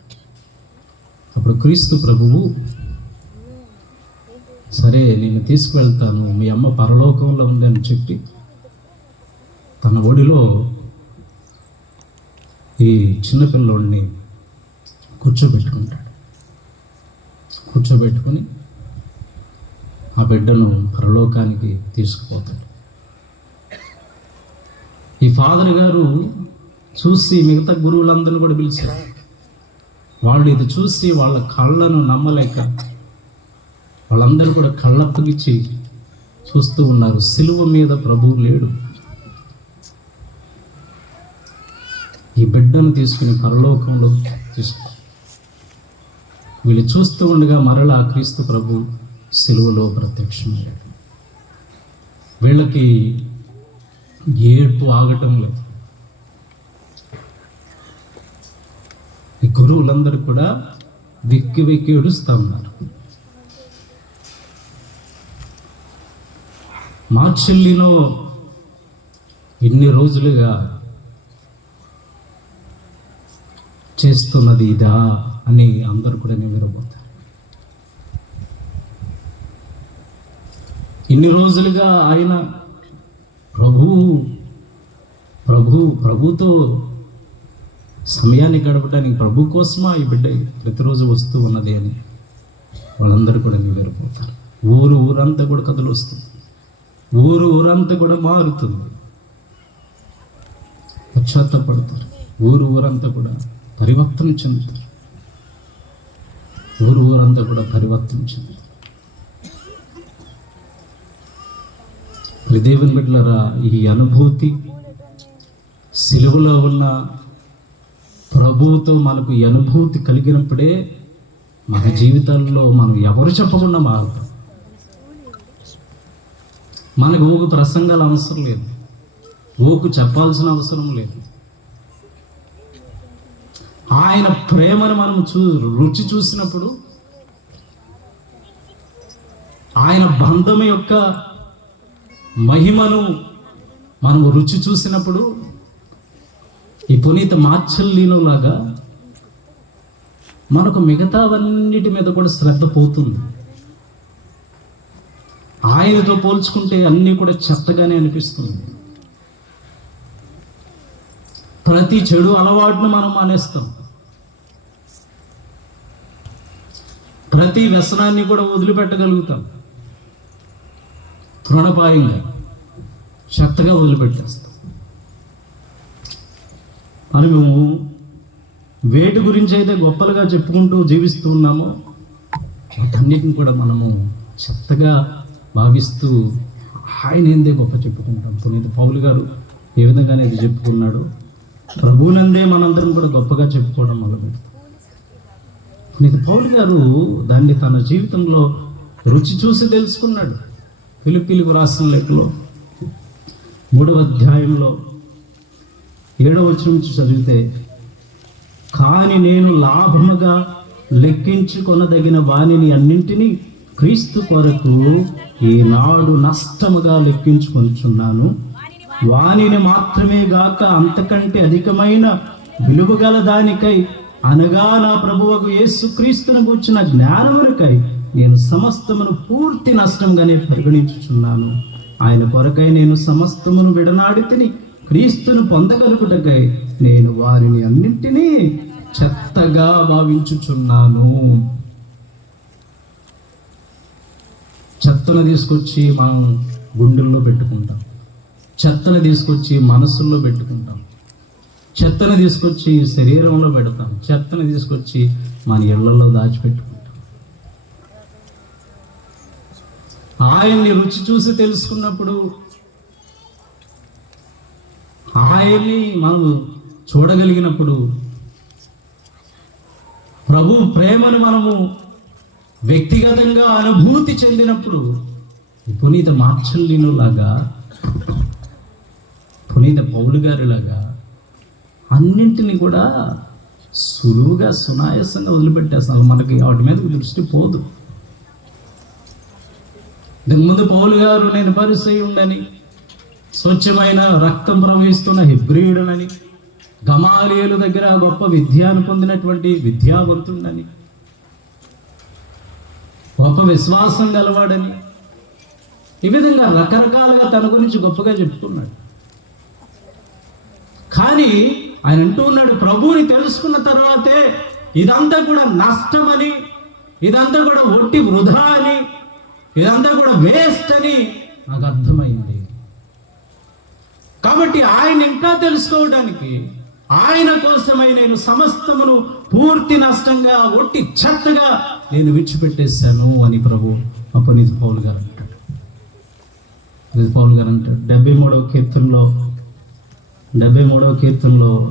అప్పుడు క్రీస్తు ప్రభువు, సరే నేను తీసుకువెళ్తాను, మీ అమ్మ పరలోకంలో ఉంది అని చెప్పి తన ఒడిలో ఈ చిన్నపిల్లోడిని కూర్చోబెట్టుకుని ఆ బిడ్డను పరలోకానికి తీసుకుపోతాడు. ఈ ఫాదర్ గారు చూసి మిగతా గురువులందరినీ కూడా పిలిచారు. వాళ్ళు ఇది చూసి వాళ్ళ కళ్ళను నమ్మలేక వాళ్ళందరూ కూడా కళ్ళప్పగిచ్చి చూస్తూ ఉన్నారు. సిలువ మీద ప్రభువు లేడు. ఈ బిడ్డను తీసుకుని పరలోకంలో తీసుకు వీళ్ళు చూస్తూ ఉండగా మరలా క్రీస్తు ప్రభు సిలువలో ప్రత్యక్షమయ్యాడు. వీళ్ళకి ఏడుపు ఆగటం లేదు. ఈ గురువులందరూ కూడా వెక్కి వెక్కి ఏడుస్తూ ఉన్నారు. మార్చెల్లినో ఇన్ని రోజులుగా చేస్తున్నది ఇదా అని అందరూ కూడా నివ్వెరపోతారు. ఇన్ని రోజులుగా ఆయన ప్రభుతో సమయాన్ని గడపడానికి ప్రభు కోసమా ఈ బిడ్డ ప్రతిరోజు వస్తూ ఉన్నది అని వాళ్ళందరూ కూడా నివ్వెరపోతారు. ఊరంతా కూడా కథలు వస్తుంది, ఊరంతా కూడా మారుతుంది, పశ్చాత్తపడతారు, ఊరంతా కూడా పరివర్తన చెందుతారు, ఊరంతా కూడా పరివర్తన చెందుతారు. దేవుని బిడ్డలారా, ఈ అనుభూతి సిలువలో ఉన్న ప్రభువుతో మనకు ఈ అనుభూతి కలిగినప్పుడే మన జీవితాల్లో మనం ఎవరు చెప్పకుండా మారుతాం. మనకు ఓకు ప్రసంగాలు అవసరం లేదు, ఓకు చెప్పాల్సిన అవసరం లేదు. ఆయన ప్రేమను మనం రుచి చూసినప్పుడు, ఆయన బంధం యొక్క మహిమను మనం రుచి చూసినప్పుడు ఈ పునీత మార్చల్లీనులాగా మనకు మిగతావన్నిటి మీద కూడా శ్రద్ధ పోతుంది. ఆయనతో పోల్చుకుంటే అన్నీ కూడా చెత్తగానే అనిపిస్తుంది. ప్రతి చెడు అలవాటును మనం మానేస్తాం, ప్రతి వ్యసనాన్ని కూడా వదిలిపెట్టగలుగుతాం, తృణపాయంగా చెత్తగా వదిలిపెట్టేస్తాం. అని మేము వేటి గురించి అయితే గొప్పలుగా చెప్పుకుంటూ జీవిస్తూ ఉన్నామో వాటన్నిటిని కూడా మనము చెత్తగా భావిస్తూ ఆయన ఏందే గొప్ప చెప్పుకుంటాం. పునీత పౌలు గారు ఏ విధంగానే ఇది చెప్పుకున్నాడు, ప్రభువునందే మనందరం కూడా గొప్పగా చెప్పుకోవడం మొదలుపెడతాం. పునీత పౌలు గారు దాన్ని తన జీవితంలో రుచి చూసి తెలుసుకున్నాడు. ఫిలిప్పీలకు రాసిన లేఖలో 3వ అధ్యాయంలో 7వ వచనం నుంచి చదివితే, కానీ నేను లాభముగా లెక్కించుకొనదగిన వానిని అన్నింటినీ క్రీస్తు కొరకు ఈనాడు నష్టముగా లెక్కించుకొనుచున్నాను. వానిని మాత్రమే గాక అంతకంటే అధికమైన విలువగల దానికై, అనగా నా ప్రభువకు యేసుక్రీస్తును గూర్చిన జ్ఞానమునకై నేను సమస్తమును పూర్తి నష్టంగానే పరిగణించుచున్నాను. ఆయన కొరకై నేను సమస్తమును విడనాడి తిని క్రీస్తును పొందగలుగుటకై నేను వారిని అన్నింటినీ చెత్తగా భావించుచున్నాను. చెత్తను తీసుకొచ్చి మనం గుండెల్లో పెట్టుకుంటాం, చెత్తను తీసుకొచ్చి మనసుల్లో పెట్టుకుంటాం, చెత్తను తీసుకొచ్చి శరీరంలో పెడతాం, చెత్తను తీసుకొచ్చి మన ఇళ్లలో దాచిపెట్టుకుంటాం. ఆయన్ని రుచి చూసి తెలుసుకున్నప్పుడు, ఆయన్ని మనం చూడగలిగినప్పుడు, ప్రభు ప్రేమను మనము వ్యక్తిగతంగా అనుభూతి చెందినప్పుడు, పునీత మార్చల్లీనులాగా, పునీత పౌలు గారిలాగా అన్నింటినీ కూడా సులువుగా సునాయాసంగా వదిలిపెట్టేస్తాను. మనకి వాటి మీద దృష్టి పోదు. దీని ముందు పౌలు గారు నేను పరిసయ్యుండని, స్వచ్ఛమైన రక్తం ప్రవహిస్తున్న హెబ్రీయుడనని, గమాలియేలు దగ్గర గొప్ప విద్యను పొందినటువంటి విద్యావంతుడని, గొప్ప విశ్వాసం గలవాడని, ఈ విధంగా రకరకాలుగా తన గురించి గొప్పగా చెప్పుకున్నాడు. కానీ ఆయన అంటూ ఉన్నాడు, ప్రభువుని తెలుసుకున్న తర్వాతే ఇదంతా కూడా నష్టమని, ఇదంతా కూడా ఒట్టి వృధా అని, ఇదంతా కూడా వేస్ట్ అని నాకు అర్థమైంది. కాబట్టి ఆయన ఇంకా తెలుసుకోవడానికి, ఆయన కోసమై నేను సమస్తమును పూర్తి నష్టంగా ఒట్టి చెత్తగా నేను విడిచిపెట్టేశాను అని ప్రభు పునీత పౌలు గారు అంటాడు. పౌలు గారు అంటాడు 73వ కీర్తనలో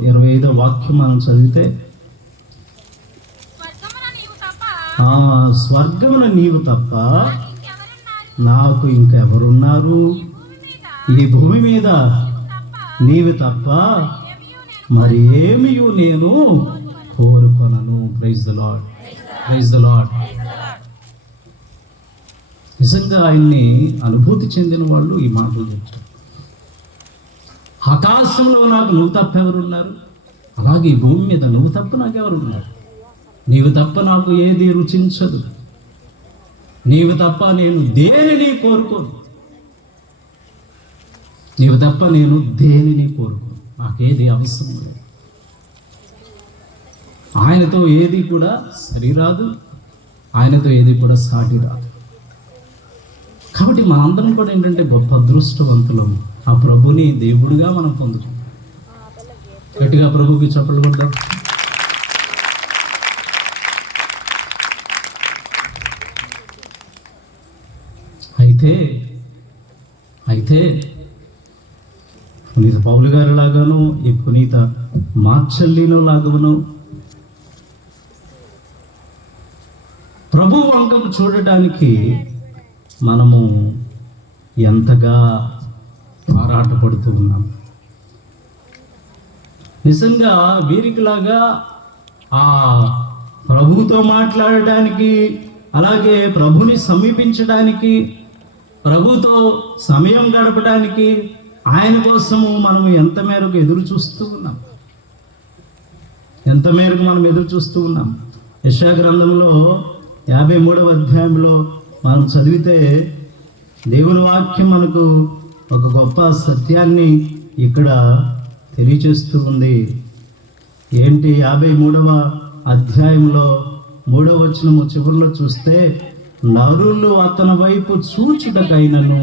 25వ వాక్యం మనం చదివితే, స్వర్గమున నీవు తప్ప నాకు ఇంకెవరున్నారు, ఈ భూమి మీద నీవు తప్ప మరి ఏమీ నేను కోరుకొనను. Praise the Lord, praise the Lord. నిజంగా ఆయన్ని అనుభూతి చెందిన వాళ్ళు ఈ మాటలు చెప్తారు. ఆకాశంలో నాకు నువ్వు తప్ప ఎవరున్నారు, అలాగే ఈ భూమి మీద నువ్వు తప్ప నాకెవరున్నారు. నీవు తప్ప నాకు ఏది రుచించదు, నీవు తప్ప నేను దేనిని కోరుకోను, నీవు తప్ప నేను దేనిని కోరుకోను, నాకేది అవసరం లేదు. ఆయనతో ఏది కూడా సరిరాదు, ఆయనతో ఏది కూడా సాటి రాదు. కాబట్టి మనందరం కూడా ఏంటంటే గొప్ప అదృష్టవంతులము. ఆ ప్రభుని దేవుడిగా మనం పొందుతాం. గట్టిగా ప్రభుకి చప్పట్లు కొడదాం. అయితే పునీత పౌలు గారి లాగాను, ఈ పునీత మార్చల్లీనో లాగాను ప్రభు వంకను చూడటానికి మనము ఎంతగా ఆరాటపడుతూ ఉన్నాం. నిజంగా వీరికిలాగా ఆ ప్రభుతో మాట్లాడటానికి, అలాగే ప్రభుని సమీపించడానికి, ప్రభుతో సమయం గడపడానికి, ఆయన కోసము మనం ఎంత మేరకు ఎదురు చూస్తూ ఉన్నాం, ఎంత మేరకు మనం ఎదురు చూస్తూ ఉన్నాం. యెషయా గ్రంథంలో 53వ అధ్యాయంలో మనం చదివితే దేవుని వాక్యం మనకు ఒక గొప్ప సత్యాన్ని ఇక్కడ తెలియచేస్తూ ఉంది. ఏంటి? 53వ అధ్యాయంలో 3వ వచనము చివరిలో చూస్తే, నరులు అతని వైపు చూచుటకైనను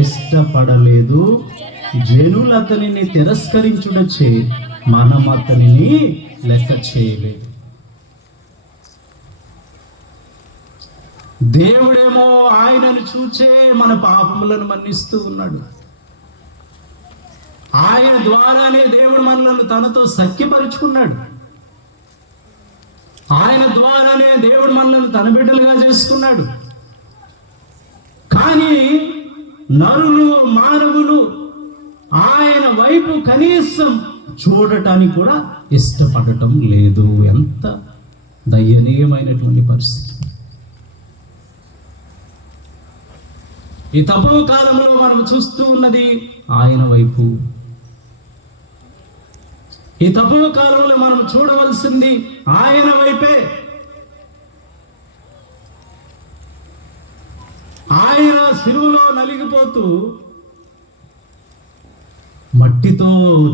ఇష్టపడలేదు, జనులు అతనిని తిరస్కరించుటచే మనం అతనిని లెక్క చేయలేదు. దేవుడేమో ఆయనను చూచే మన పాపములను మన్నిస్తూ ఉన్నాడు. ఆయన ద్వారానే దేవుడు మనలను తనతో సఖ్యపరుచుకున్నాడు. ఆయన ద్వారానే దేవుడు మనలను తన బిడ్డలుగా చేసుకున్నాడు. కానీ నరులు, మానవులు ఆయన వైపు కనీసం చూడటానికి కూడా ఇష్టపడటం లేదు. ఎంత దయనీయమైనటువంటి పరిస్థితి. ఈ తపో కాలంలో మనం చూస్తూ ఉన్నది ఆయన వైపు. ఈ తపో కాలంలో మనం చూడవలసింది ఆయన వైపే. ఆయన శిలువలో నలిగిపోతూ మట్టితో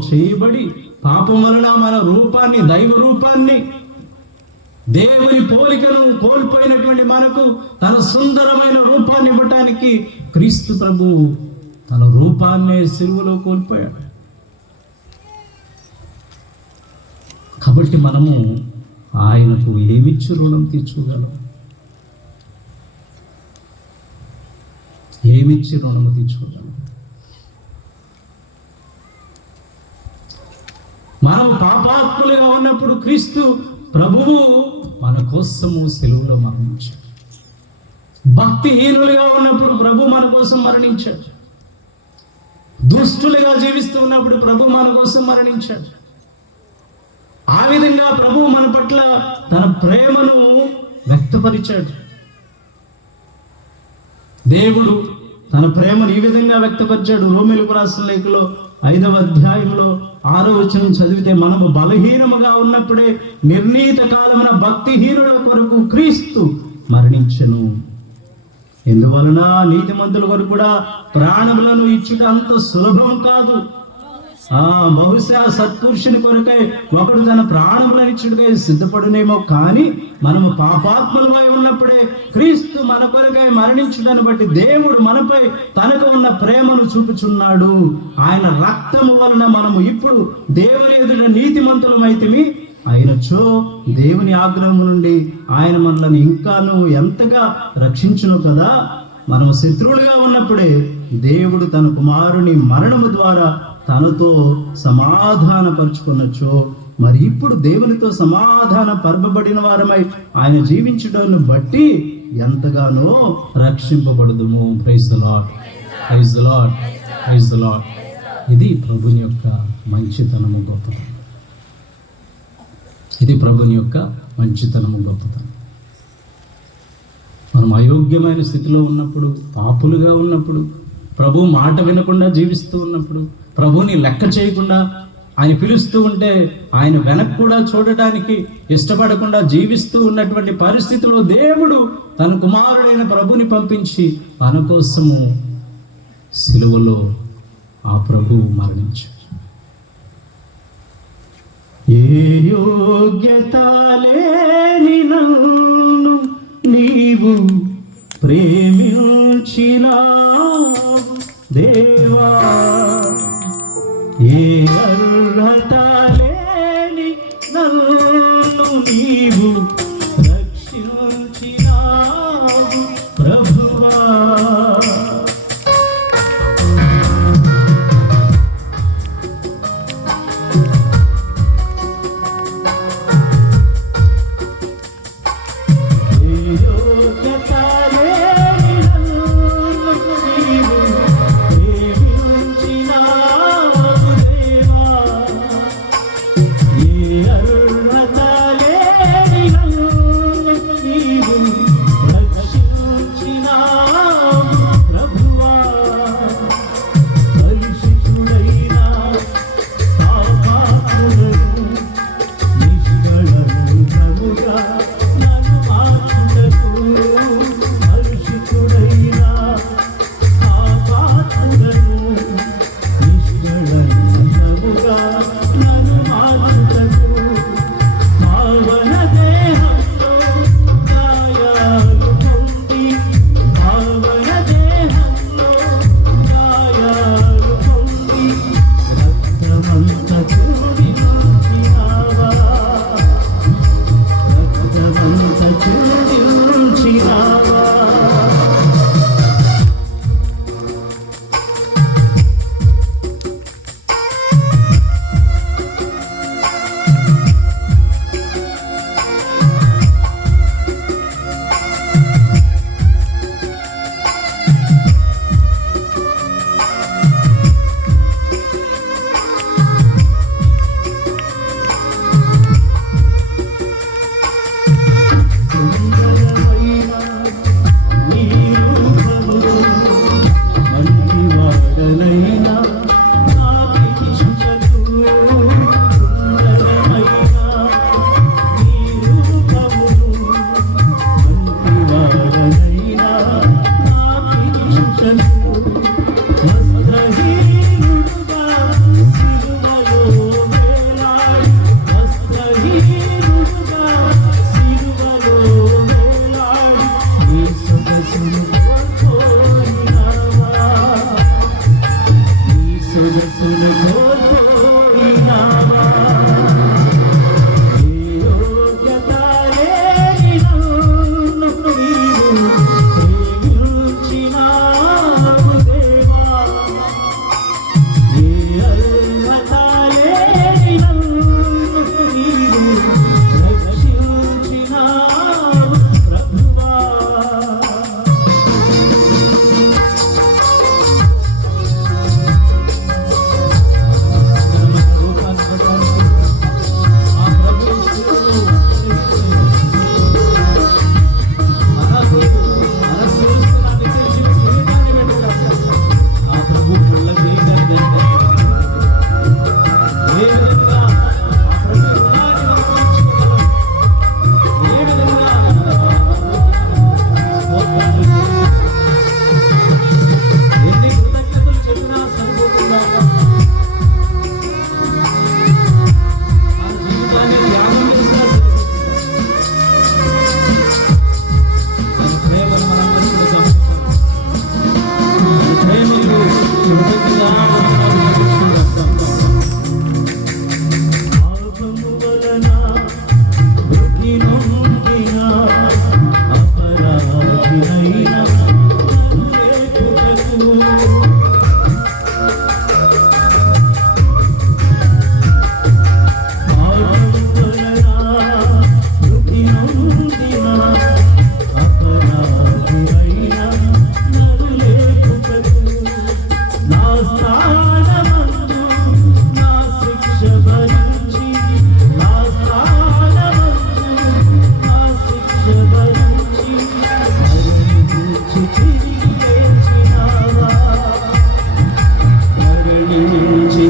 చేయబడి పాపం వలన మన రూపాన్ని, దైవ రూపాన్ని, దేవుని పోలికను కోల్పోయినటువంటి మనకు తన సుందరమైన రూపాన్ని ఇవ్వటానికి క్రీస్తు ప్రభు తన రూపాన్నే శిలువలో కోల్పోయాడు. కాబట్టి మనము ఆయనకు ఏమిచ్చి రుణం తీర్చుకోగలం? ఏమిచ్చి రుణము తీర్చుకోగలం? మనం పాపాత్ములుగా ఉన్నప్పుడు క్రీస్తు ప్రభువు మన కోసము శిలువలో మరణించాడు. భక్తిహీనులుగా ఉన్నప్పుడు ప్రభు మన కోసం మరణించాడు. దుష్టులుగా జీవిస్తూ ఉన్నప్పుడు ప్రభు మన కోసం మరణించాడు. ఆ విధంగా ప్రభు మన పట్ల తన ప్రేమను వ్యక్తపరిచాడు. దేవుడు తన ప్రేమను ఈ విధంగా వ్యక్తపరిచాడు. రోమీయులకు రాసిన లేఖలో 5వ అధ్యాయంలో 6వ వచనం చదివితే, మనము బలహీనముగా ఉన్నప్పుడే నిర్ణీత కాలమున భక్తిహీనుల కొరకు క్రీస్తు మరణించెను. ఎందువలన నీతిమంతుల కొరకు కూడా ప్రాణములను ఇచ్చుట అంత సులభం కాదు. బహుశా సత్పురుషుని కొరకై ఒకడు తన ప్రాణములను ఇచ్చుటకై సిద్ధపడునేమో, కానీ మనము పాపాత్ములమై ఉన్నప్పుడే క్రీస్తు మన కొరకై మరణించుటను బట్టి దేవుడు మనపై తనకు ఉన్న ప్రేమను చూపుచున్నాడు. ఆయన రక్తము వలన మనము ఇప్పుడు దేవుని ఎదుట నీతిమంతులమైతిమి. ఆయనచో దేవుని ఆగ్రహం నుండి ఆయన మనల్ని ఇంకాను ఎంతగా రక్షించును కదా. మనము శత్రువులుగా ఉన్నప్పుడే దేవుడు తన కుమారుని మరణము ద్వారా తనతో సమాధానపరుచుకున్నచో, మరి ఇప్పుడు దేవునితో సమాధాన పరపబడిన వారమై ఆయన జీవించడాన్ని బట్టి ఎంతగానో రక్షింపబడదుము. Praise the Lord, praise the Lord, praise the Lord. ఇది ప్రభుని యొక్క మంచితనము, గొప్పతనం. ఇది ప్రభుని యొక్క మంచితనము, గొప్పతనం. మనం అయోగ్యమైన స్థితిలో ఉన్నప్పుడు, పాపులుగా ఉన్నప్పుడు, ప్రభు మాట వినకుండా జీవిస్తూ ఉన్నప్పుడు, ప్రభుని లెక్క చేయకుండా ఆయన పిలుస్తూ ఉంటే ఆయన వెనక్కి కూడా చూడటానికి ఇష్టపడకుండా జీవిస్తూ ఉన్నటువంటి పరిస్థితిలో దేవుడు తన కుమారుడైన ప్రభుని పంపించి మన కోసము సిలువలో ఆ ప్రభువు మరణించాడు. ఏ యోగ్యత లేని నన్ను నీవు ప్రేమించినావు దేవా, ఏ అర్హత లేని నన్ను నీవు రక్షించినావు ప్రభువా.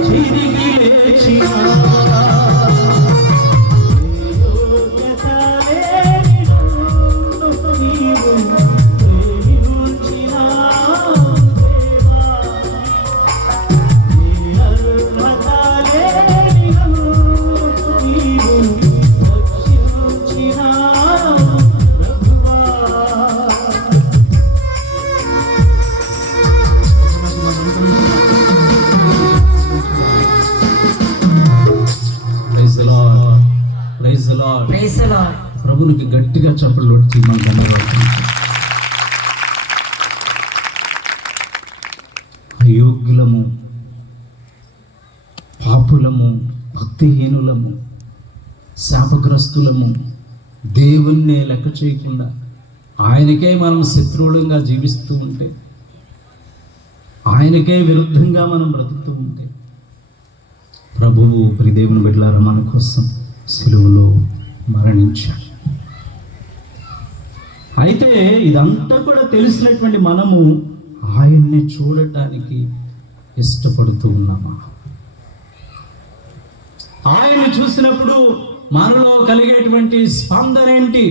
తిరిగి లేచినా గట్టిగా చప్పట్లు కొట్టి మన ధన్యవాదాలు. అయోగ్యులము, పాపులము, భక్తిహీనులము, శాపగ్రస్తులము, దేవుణ్ణి లెక్క చేయకుండా ఆయనకే మనం శత్రువులంగా జీవిస్తూ ఉంటే, ఆయనకే విరుద్ధంగా మనం బ్రతుకుతూ ఉంటే, ప్రభువు ప్రియదేవుని బిడ్డలారా మన కోసం సిలువలో మరణించాడు. అయితే ఇదంతా కూడా తెలిసినటువంటి మనము ఆయన్ని చూడటానికి ఇష్టపడుతూ ఉన్నామా? ఆయన్ని చూసినప్పుడు మనలో కలిగేటువంటి స్పందన ఏంటి?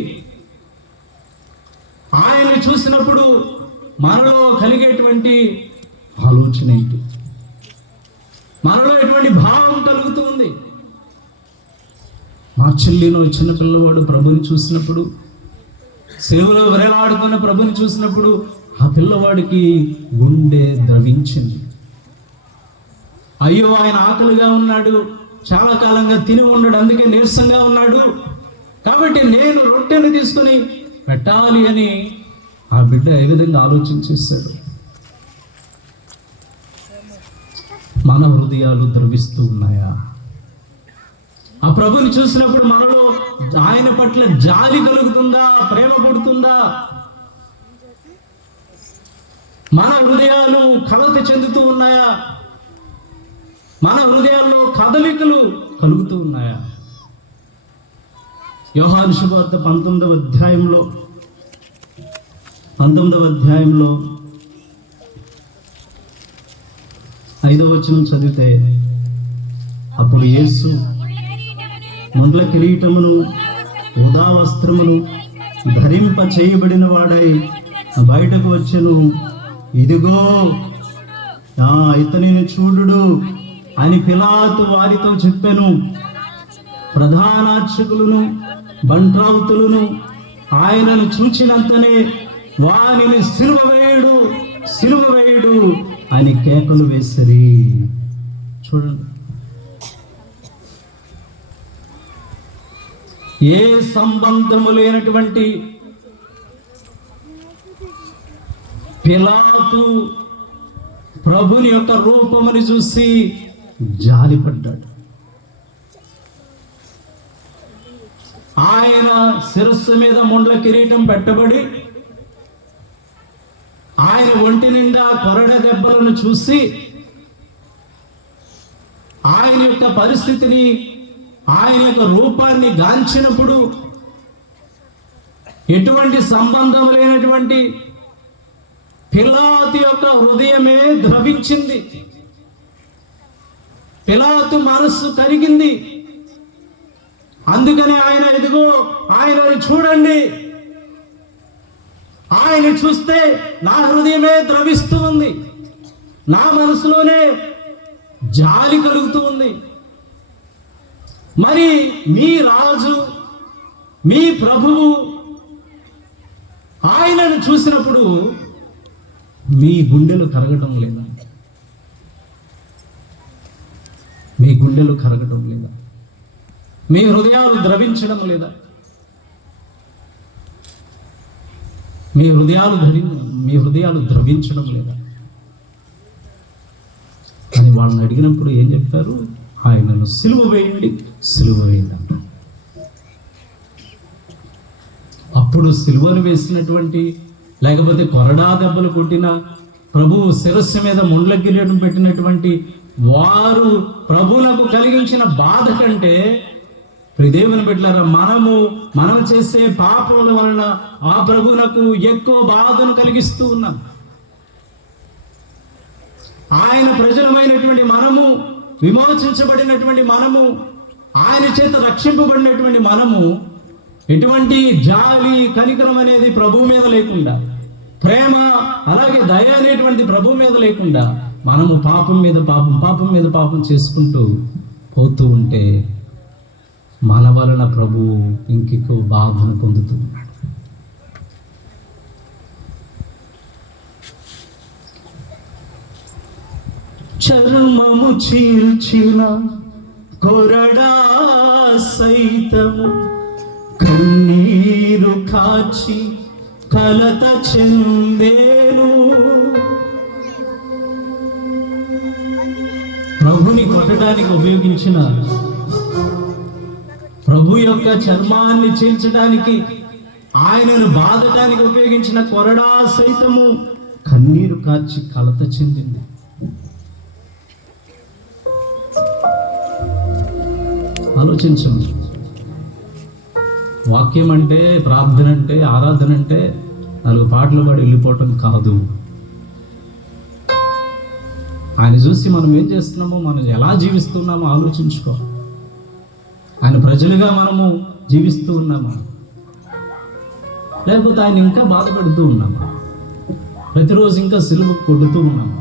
ఆయన్ని చూసినప్పుడు మనలో కలిగేటువంటి ఆలోచన ఏంటి? మనలో ఎటువంటి భావం కలుగుతుంది? మా చెల్లినో చిన్న పిల్లవాడు ప్రభుని చూసినప్పుడు, సేవలో వేలాడుతున్న ప్రభుని చూసినప్పుడు ఆ పిల్లవాడికి గుండె ద్రవించింది. అయ్యో, ఆయన ఆకలిగా ఉన్నాడు, చాలా కాలంగా తిని ఉన్నాడు, అందుకే నీరసంగా ఉన్నాడు, కాబట్టి నేను రొట్టెని తీసుకొని పెట్టాలి అని ఆ బిడ్డ ఏ విధంగా ఆలోచించేశాడు. మన హృదయాలు ద్రవిస్తూ ఉన్నాయా? ఆ ప్రభుని చూసినప్పుడు మనలో ఆయన పట్ల జాలి కలుగుతుందా? ప్రేమ పడుతుందా? మన హృదయాలు కలత చెందుతూ ఉన్నాయా? మన హృదయాల్లో కదలికలు కలుగుతూ ఉన్నాయా? యోహాను సువార్త 19వ అధ్యాయంలో 5వ వచనం చదివితే, అప్పుడు యేసు ముండ్ల కిరీటమును ఉదా వస్త్రమును ధరింప చేయబడిన వాడై బయటకు వచ్చెను. ఇదిగో ఇతనిని చూడుడు అని పిలాతు వారితో చెప్పెను. ప్రధానార్చకులను బంట్రావుతులను ఆయనను చూచినంతనే వానిని సిలువ వేయుడు, సిలువ వేయుడు అని కేకలు వేసిరి. చూడండి, ఏ సంబంధము లేనటువంటి పిలాతు ప్రభుని యొక్క రూపముని చూసి జాలిపడ్డాడు. ఆయన శిరస్సు మీద ముండ్ల కిరీటం పెట్టబడి ఆయన ఒంటి నిండా కొరడ దెబ్బలను చూసి ఆయన యొక్క పరిస్థితిని, ఆయన యొక్క రూపాన్ని గాంచినప్పుడు ఎటువంటి సంబంధం లేనటువంటి పిలాతు యొక్క హృదయమే ద్రవించింది. పిలాతు మనస్సు కరిగింది. అందుకని ఆయన, ఇదిగో ఆయనను చూడండి, ఆయన చూస్తే నా హృదయమే ద్రవిస్తూ ఉంది, నా మనసులోనే జాలి కలుగుతూ ఉంది. మరి మీ రాజు, మీ ప్రభువు ఆయనను చూసినప్పుడు మీ గుండెలు కరగటం లేదా? మీ గుండెలు కరగటం లేదా? మీ హృదయాలు ద్రవించడం లేదా? మీ హృదయాలు ద్రవించడం లేదా అని వాళ్ళని అడిగినప్పుడు ఏం చెప్తారు? ఆయనను సిలువ వేయండి, సిలువ వేయండి అంట. అప్పుడు సిలువను వేసినటువంటి, లేకపోతే కొరడా దెబ్బలు కొట్టిన ప్రభువు శిరస్సు మీద ముండ్ల కిరీటం పెట్టినటువంటి వారు ప్రభువులకు కలిగించిన బాధ కంటే, దేవుని బిడ్డలారా, మనం చేసే పాపముల వలన ఆ ప్రభువునకు ఎక్కువ బాధను కలిగిస్తూ ఉన్నాం. ఆయన ప్రజలమైనటువంటి మనము, విమోచించబడినటువంటి మనము, ఆయన చేత రక్షింపబడినటువంటి మనము ఎటువంటి జాలి, కనికరం అనేది ప్రభువు మీద లేకుండా, ప్రేమ అలాగే దయ అనేటువంటి ప్రభువు మీద లేకుండా మనము పాపం మీద పాపం చేసుకుంటూ పోతూ ఉంటే మన వలన ప్రభువు ఇంకెక్కువ బాధను పొందుతూ ఉన్నాడు. చర్మము చీల్చిన కొరడా సైతము కన్నీరు కన్నీరు కాచి కలత చెందేను. ప్రభుని కొట్టడానికి ఉపయోగించిన, ప్రభు యొక్క చర్మాన్ని చీల్చడానికి, ఆయనను బాధటానికి ఉపయోగించిన కొరడా సైతము కన్నీరు కార్చి కలత చెందింది. ఆలోచించండి. వాక్యం అంటే, ప్రార్థన అంటే, ఆరాధన అంటే 4 పాటలు పాడి వెళ్ళిపోవటం కాదు. ఆయన చూసి మనం ఏం చేస్తున్నామో, మనం ఎలా జీవిస్తున్నామో ఆలోచించుకో. ఆయన ప్రజలుగా మనము జీవిస్తూ ఉన్నామా, లేకపోతే ఆయన ఇంకా బాధపడుతూ ఉన్నామా? ప్రతిరోజు ఇంకా సిలువ కొడుతూ ఉన్నామా?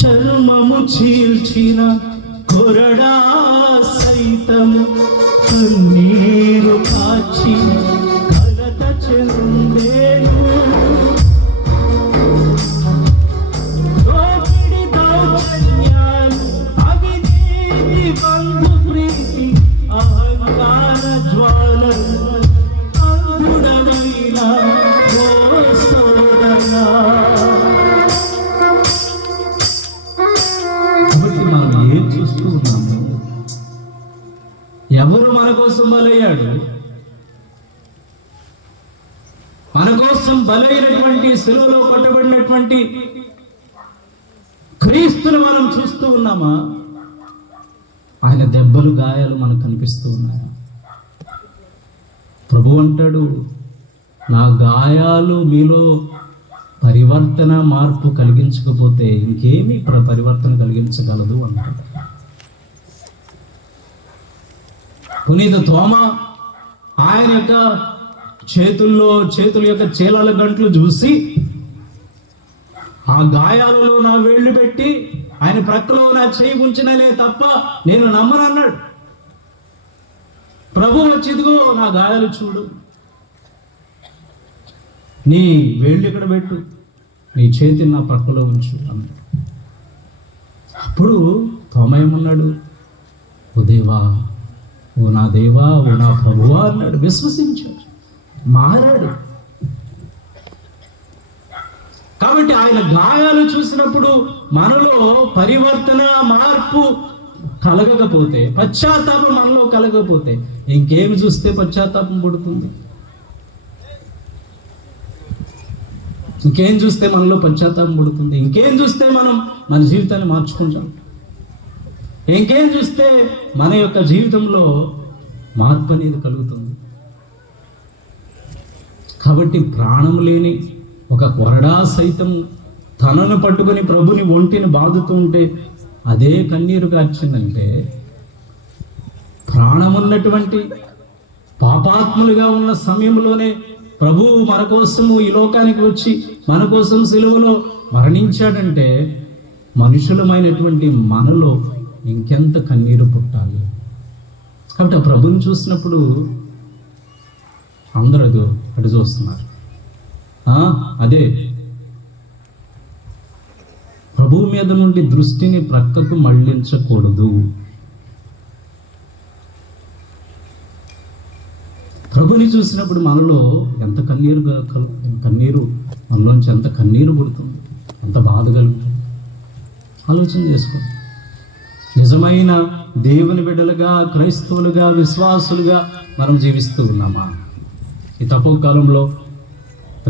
చర్మము చీల్చిన కొరడా సైతము కన్నీరు కాచి కలత చెందేను. దోపిడి దౌర్జన్యాలు, అవినీతి, బంధు ప్రీతి, అహంకార జ్వాలలు అంధుడమైన ఓ సోదరా. కాబట్టి మనం ఏం చూస్తూ ఉన్నాము? ఎవరు మన కోసం బలయ్యాడు? మన కోసం బలైనటువంటి, సిలువలో కొట్టబడినటువంటి క్రీస్తుని మనం చూస్తూ ఉన్నామా? ఆయన దెబ్బలు, గాయాలు మనకు కనిపిస్తూ ఉన్నాయి. ప్రభు అంటాడు, నా గాయాలు మీలో పరివర్తన, మార్పు కలిగించకపోతే ఇంకేమీ పరివర్తన కలిగించగలదు అంటాడు. పునీత తోమా ఆయన యొక్క చేతుల యొక్క చీలాల గంటలు చూసి, ఆ గాయాలలో నా వేళ్ళు పెట్టి ఆయన ప్రక్కలో నా చేయి ఉంచినలే తప్ప నేను నమ్మను అన్నాడు. ప్రభు వచ్చి, ఇదిగో నా గాయాలు చూడు, నీ వేళ్ళు ఇక్కడ పెట్టు, నీ చేతిని నా ప్రక్కలో ఉంచు అన్నాడు. అప్పుడు తోమా ఏమన్నాడు? ఓ దేవా, ఓ నా దేవా, ఓ నా ప్రభువా అన్నాడు. విశ్వసించాడు, మారాడు. కాబట్టి ఆయన గాయాలు చూసినప్పుడు మనలో పరివర్తన, మార్పు కలగకపోతే, పశ్చాత్తాపం మనలో కలగకపోతే ఇంకేమి చూస్తే పశ్చాత్తాపం పడుతుంది? ఇంకేం చూస్తే మనలో పశ్చాత్తాపం పడుతుంది? ఇంకేం చూస్తే మనం మన జీవితాన్ని మార్చుకుంటాం? ఇంకేం చూస్తే మన యొక్క జీవితంలో మార్పు అనేది కలుగుతుంది? కాబట్టి ప్రాణం లేని ఒక కొరడా సైతం తనను పట్టుకొని ప్రభుని ఒంటిని బాదుతూ ఉంటే అదే కన్నీరు కార్చిందంటే, ప్రాణమున్నటువంటి పాపాత్ములుగా ఉన్న సమయంలోనే ప్రభువు మన కోసము ఈ లోకానికి వచ్చి మన కోసం సిలువలో మరణించాడంటే, మనుషులమైనటువంటి మనలో ఇంకెంత కన్నీరు పుట్టాలి? కాబట్టి ఆ ప్రభుని చూసినప్పుడు అందరూ అటు చూస్తున్నారు. అదే ప్రభువు మీద నుండి దృష్టిని ప్రక్కకు మళ్లించకూడదు. ప్రభుని చూసినప్పుడు మనలో ఎంత కన్నీరు మనలోంచి ఎంత కన్నీరు పుడుతుంది, ఎంత బాధ కలుగుతుంది? ఆలోచన చేసుకోండి. నిజమైన దేవుని బిడ్డలుగా, క్రైస్తవులుగా, విశ్వాసులుగా మనం జీవిస్తూ ఉన్నామా? ఈ తక్కువ కాలంలో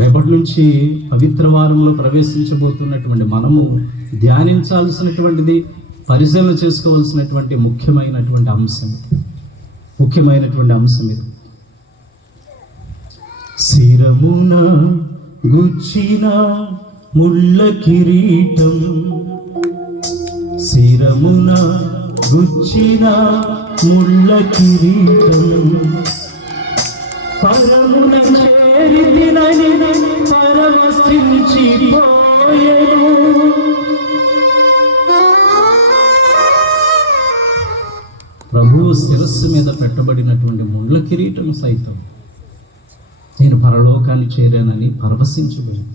రేపటి నుంచి పవిత్ర వారంలో ప్రవేశించబోతున్నటువంటి మనము ధ్యానించాల్సినటువంటిది, పరిశీలన చేసుకోవాల్సినటువంటి ముఖ్యమైనటువంటి అంశం ఇది. శిరమున గుచ్చిన ముళ్ళ కిరీటం, శిరమున గుచ్చిన ముళ్ళ కిరీటం, పరమున చేరితినని పరవశించిపోయెను. ప్రభువు శిరస్సు మీద పెట్టబడినటువంటి ముళ్ళ కిరీటం సైతం నేను పరలోకాన్ని చేరానని పరవశించబోయాను.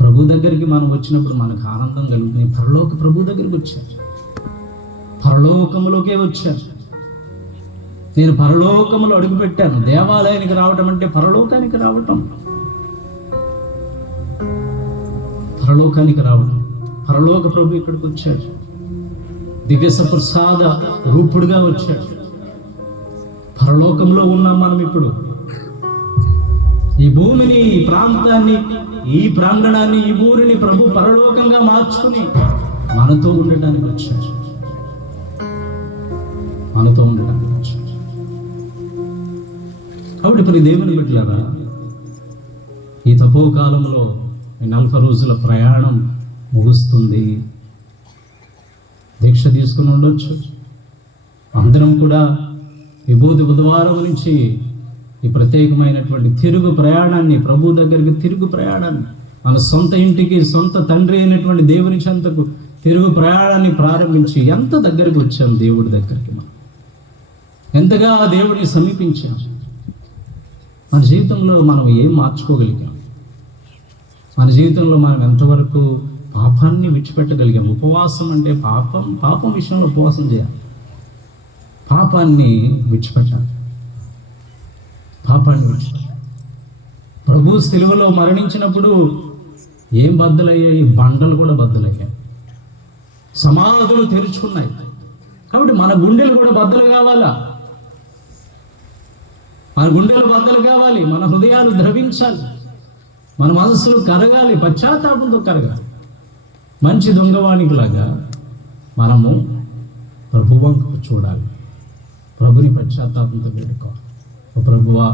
ప్రభు దగ్గరికి మనం వచ్చినప్పుడు మనకు ఆనందం కలుగుతుంది. పరలోక ప్రభు దగ్గరికి వచ్చారు. పరలోకములోకే వచ్చాను. నేను పరలోకములో అడుగుపెట్టాను. దేవాలయానికి రావటం అంటే పరలోకానికి రావటం, పరలోకానికి రావడం. పరలోక ప్రభు ఇక్కడికి వచ్చాడు, దివ్య ప్రసాద రూపుడుగా వచ్చాడు. పరలోకంలో ఉన్నాం మనం ఇప్పుడు. ఈ భూమిని, ఈ ప్రాంతాన్ని, ఈ ప్రాంగణాన్ని, ఈ ఊరిని ప్రభు పరలోకంగా మార్చుకుని మనతో ఉండటానికి వచ్చాడు, మనతో ఉండటానికి వచ్చాడు. కాబట్టి ఇప్పుడు దేవుని బిడ్డలారా, ఈ తపోకాలంలో 40 రోజుల ప్రయాణం ముగుస్తుంది. దీక్ష తీసుకుని ఉండొచ్చు. అందరం కూడా విభూతి బుధవారం నుంచి ఈ ప్రత్యేకమైనటువంటి తిరుగు ప్రయాణాన్ని, ప్రభు దగ్గరికి తిరుగు ప్రయాణాన్ని, మన సొంత ఇంటికి, సొంత తండ్రి అయినటువంటి దేవుని చెంతకు తిరుగు ప్రయాణాన్ని ప్రారంభించి ఎంత దగ్గరికి వచ్చాం దేవుడి దగ్గరికి. మనం ఎంతగా దేవుడిని సమీపించాం. మన జీవితంలో మనం ఏం మార్చుకోగలిగాం? మన జీవితంలో మనం ఎంతవరకు పాపాన్ని విడిచిపెట్టగలిగాం? ఉపవాసం అంటే పాపం విషయంలో ఉపవాసం చేయాలి. పాపాన్ని విడిచిపెట్టాలి. పాపాన్ని విడిచిపెట్టాలి. ప్రభు సిలువలో మరణించినప్పుడు ఏం బద్దలయ్యాయి? బండలు కూడా బద్దలయ్యాయి, సమాధులు తెరుచుకున్నాయి. కాబట్టి మన గుండెలు కూడా బద్దలు కావాలా? మన గుండెలు బద్దలు కావాలి, మన హృదయాలు ద్రవించాలి, మన మనస్సులు కరగాలి, పశ్చాత్తాపంతో కరగాలి. మంచి దొంగవానికి లాగా మనము ప్రభు వంక చూడాలి, ప్రభుని పశ్చాత్తాపంతో పెట్టుకోవాలి. ప్రభువా,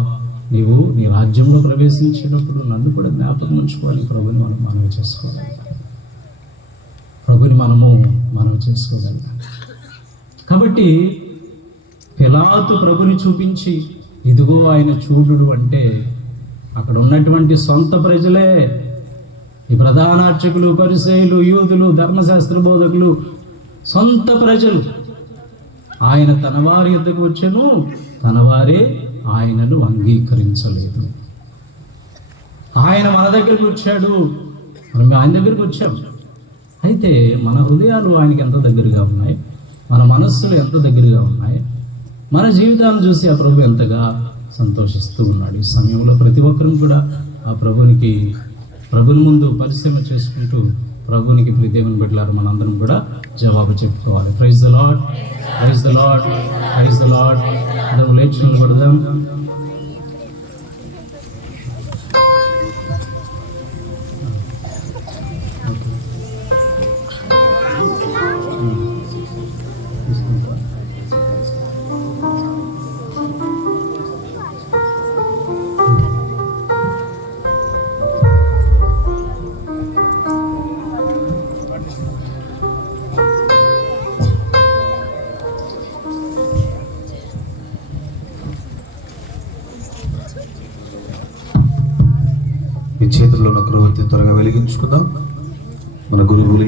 నీవు నీ రాజ్యంలో ప్రవేశించేటప్పుడు నన్ను కూడా జ్ఞాపకం ఉంచుకోవాలి. ప్రభుని మనం మనవి చేసుకోగలిగాం, ప్రభుని మనవి చేసుకోగలిగాం. కాబట్టి పిలాతు ప్రభుని చూపించి ఇదిగో ఆయన చూడుడు అంటే అక్కడ ఉన్నటువంటి సొంత ప్రజలే, ఈ ప్రధాన అర్చకులు, పరిసయ్యులు, యూదులు, ధర్మశాస్త్ర బోధకులు, సొంత ప్రజలు. ఆయన తన వారి యొద్దకు వచ్చెను, తన వారే ఆయనను అంగీకరించలేదు. ఆయన మన దగ్గరికి వచ్చాడు, మనం ఆయన దగ్గరికి వచ్చాం. అయితే మన హృదయాలు ఆయనకి ఎంత దగ్గరగా ఉన్నాయి, మన మనస్సులు ఎంత దగ్గరగా ఉన్నాయి, మన జీవితాన్ని చూసి ఆ ప్రభు ఎంతగా సంతోషిస్తూ ఉన్నాడు. ఈ సమయంలో ప్రతి ఒక్కరూ కూడా ఆ ప్రభుని ముందు పరిశీలన చేసుకుంటూ ప్రభునికి ప్రియ దేవుని బిడ్డలారా మనందరం కూడా జవాబు చెప్పుకోవాలి. Praise the Lord, praise the Lord, praise the Lord. అందరూ లేచి నిలబడదాం. మీ చేతుల్లో ఉన్న క్రొవ్వొత్తి త్వరగా వెలిగించుకుందాం. మన గురువులు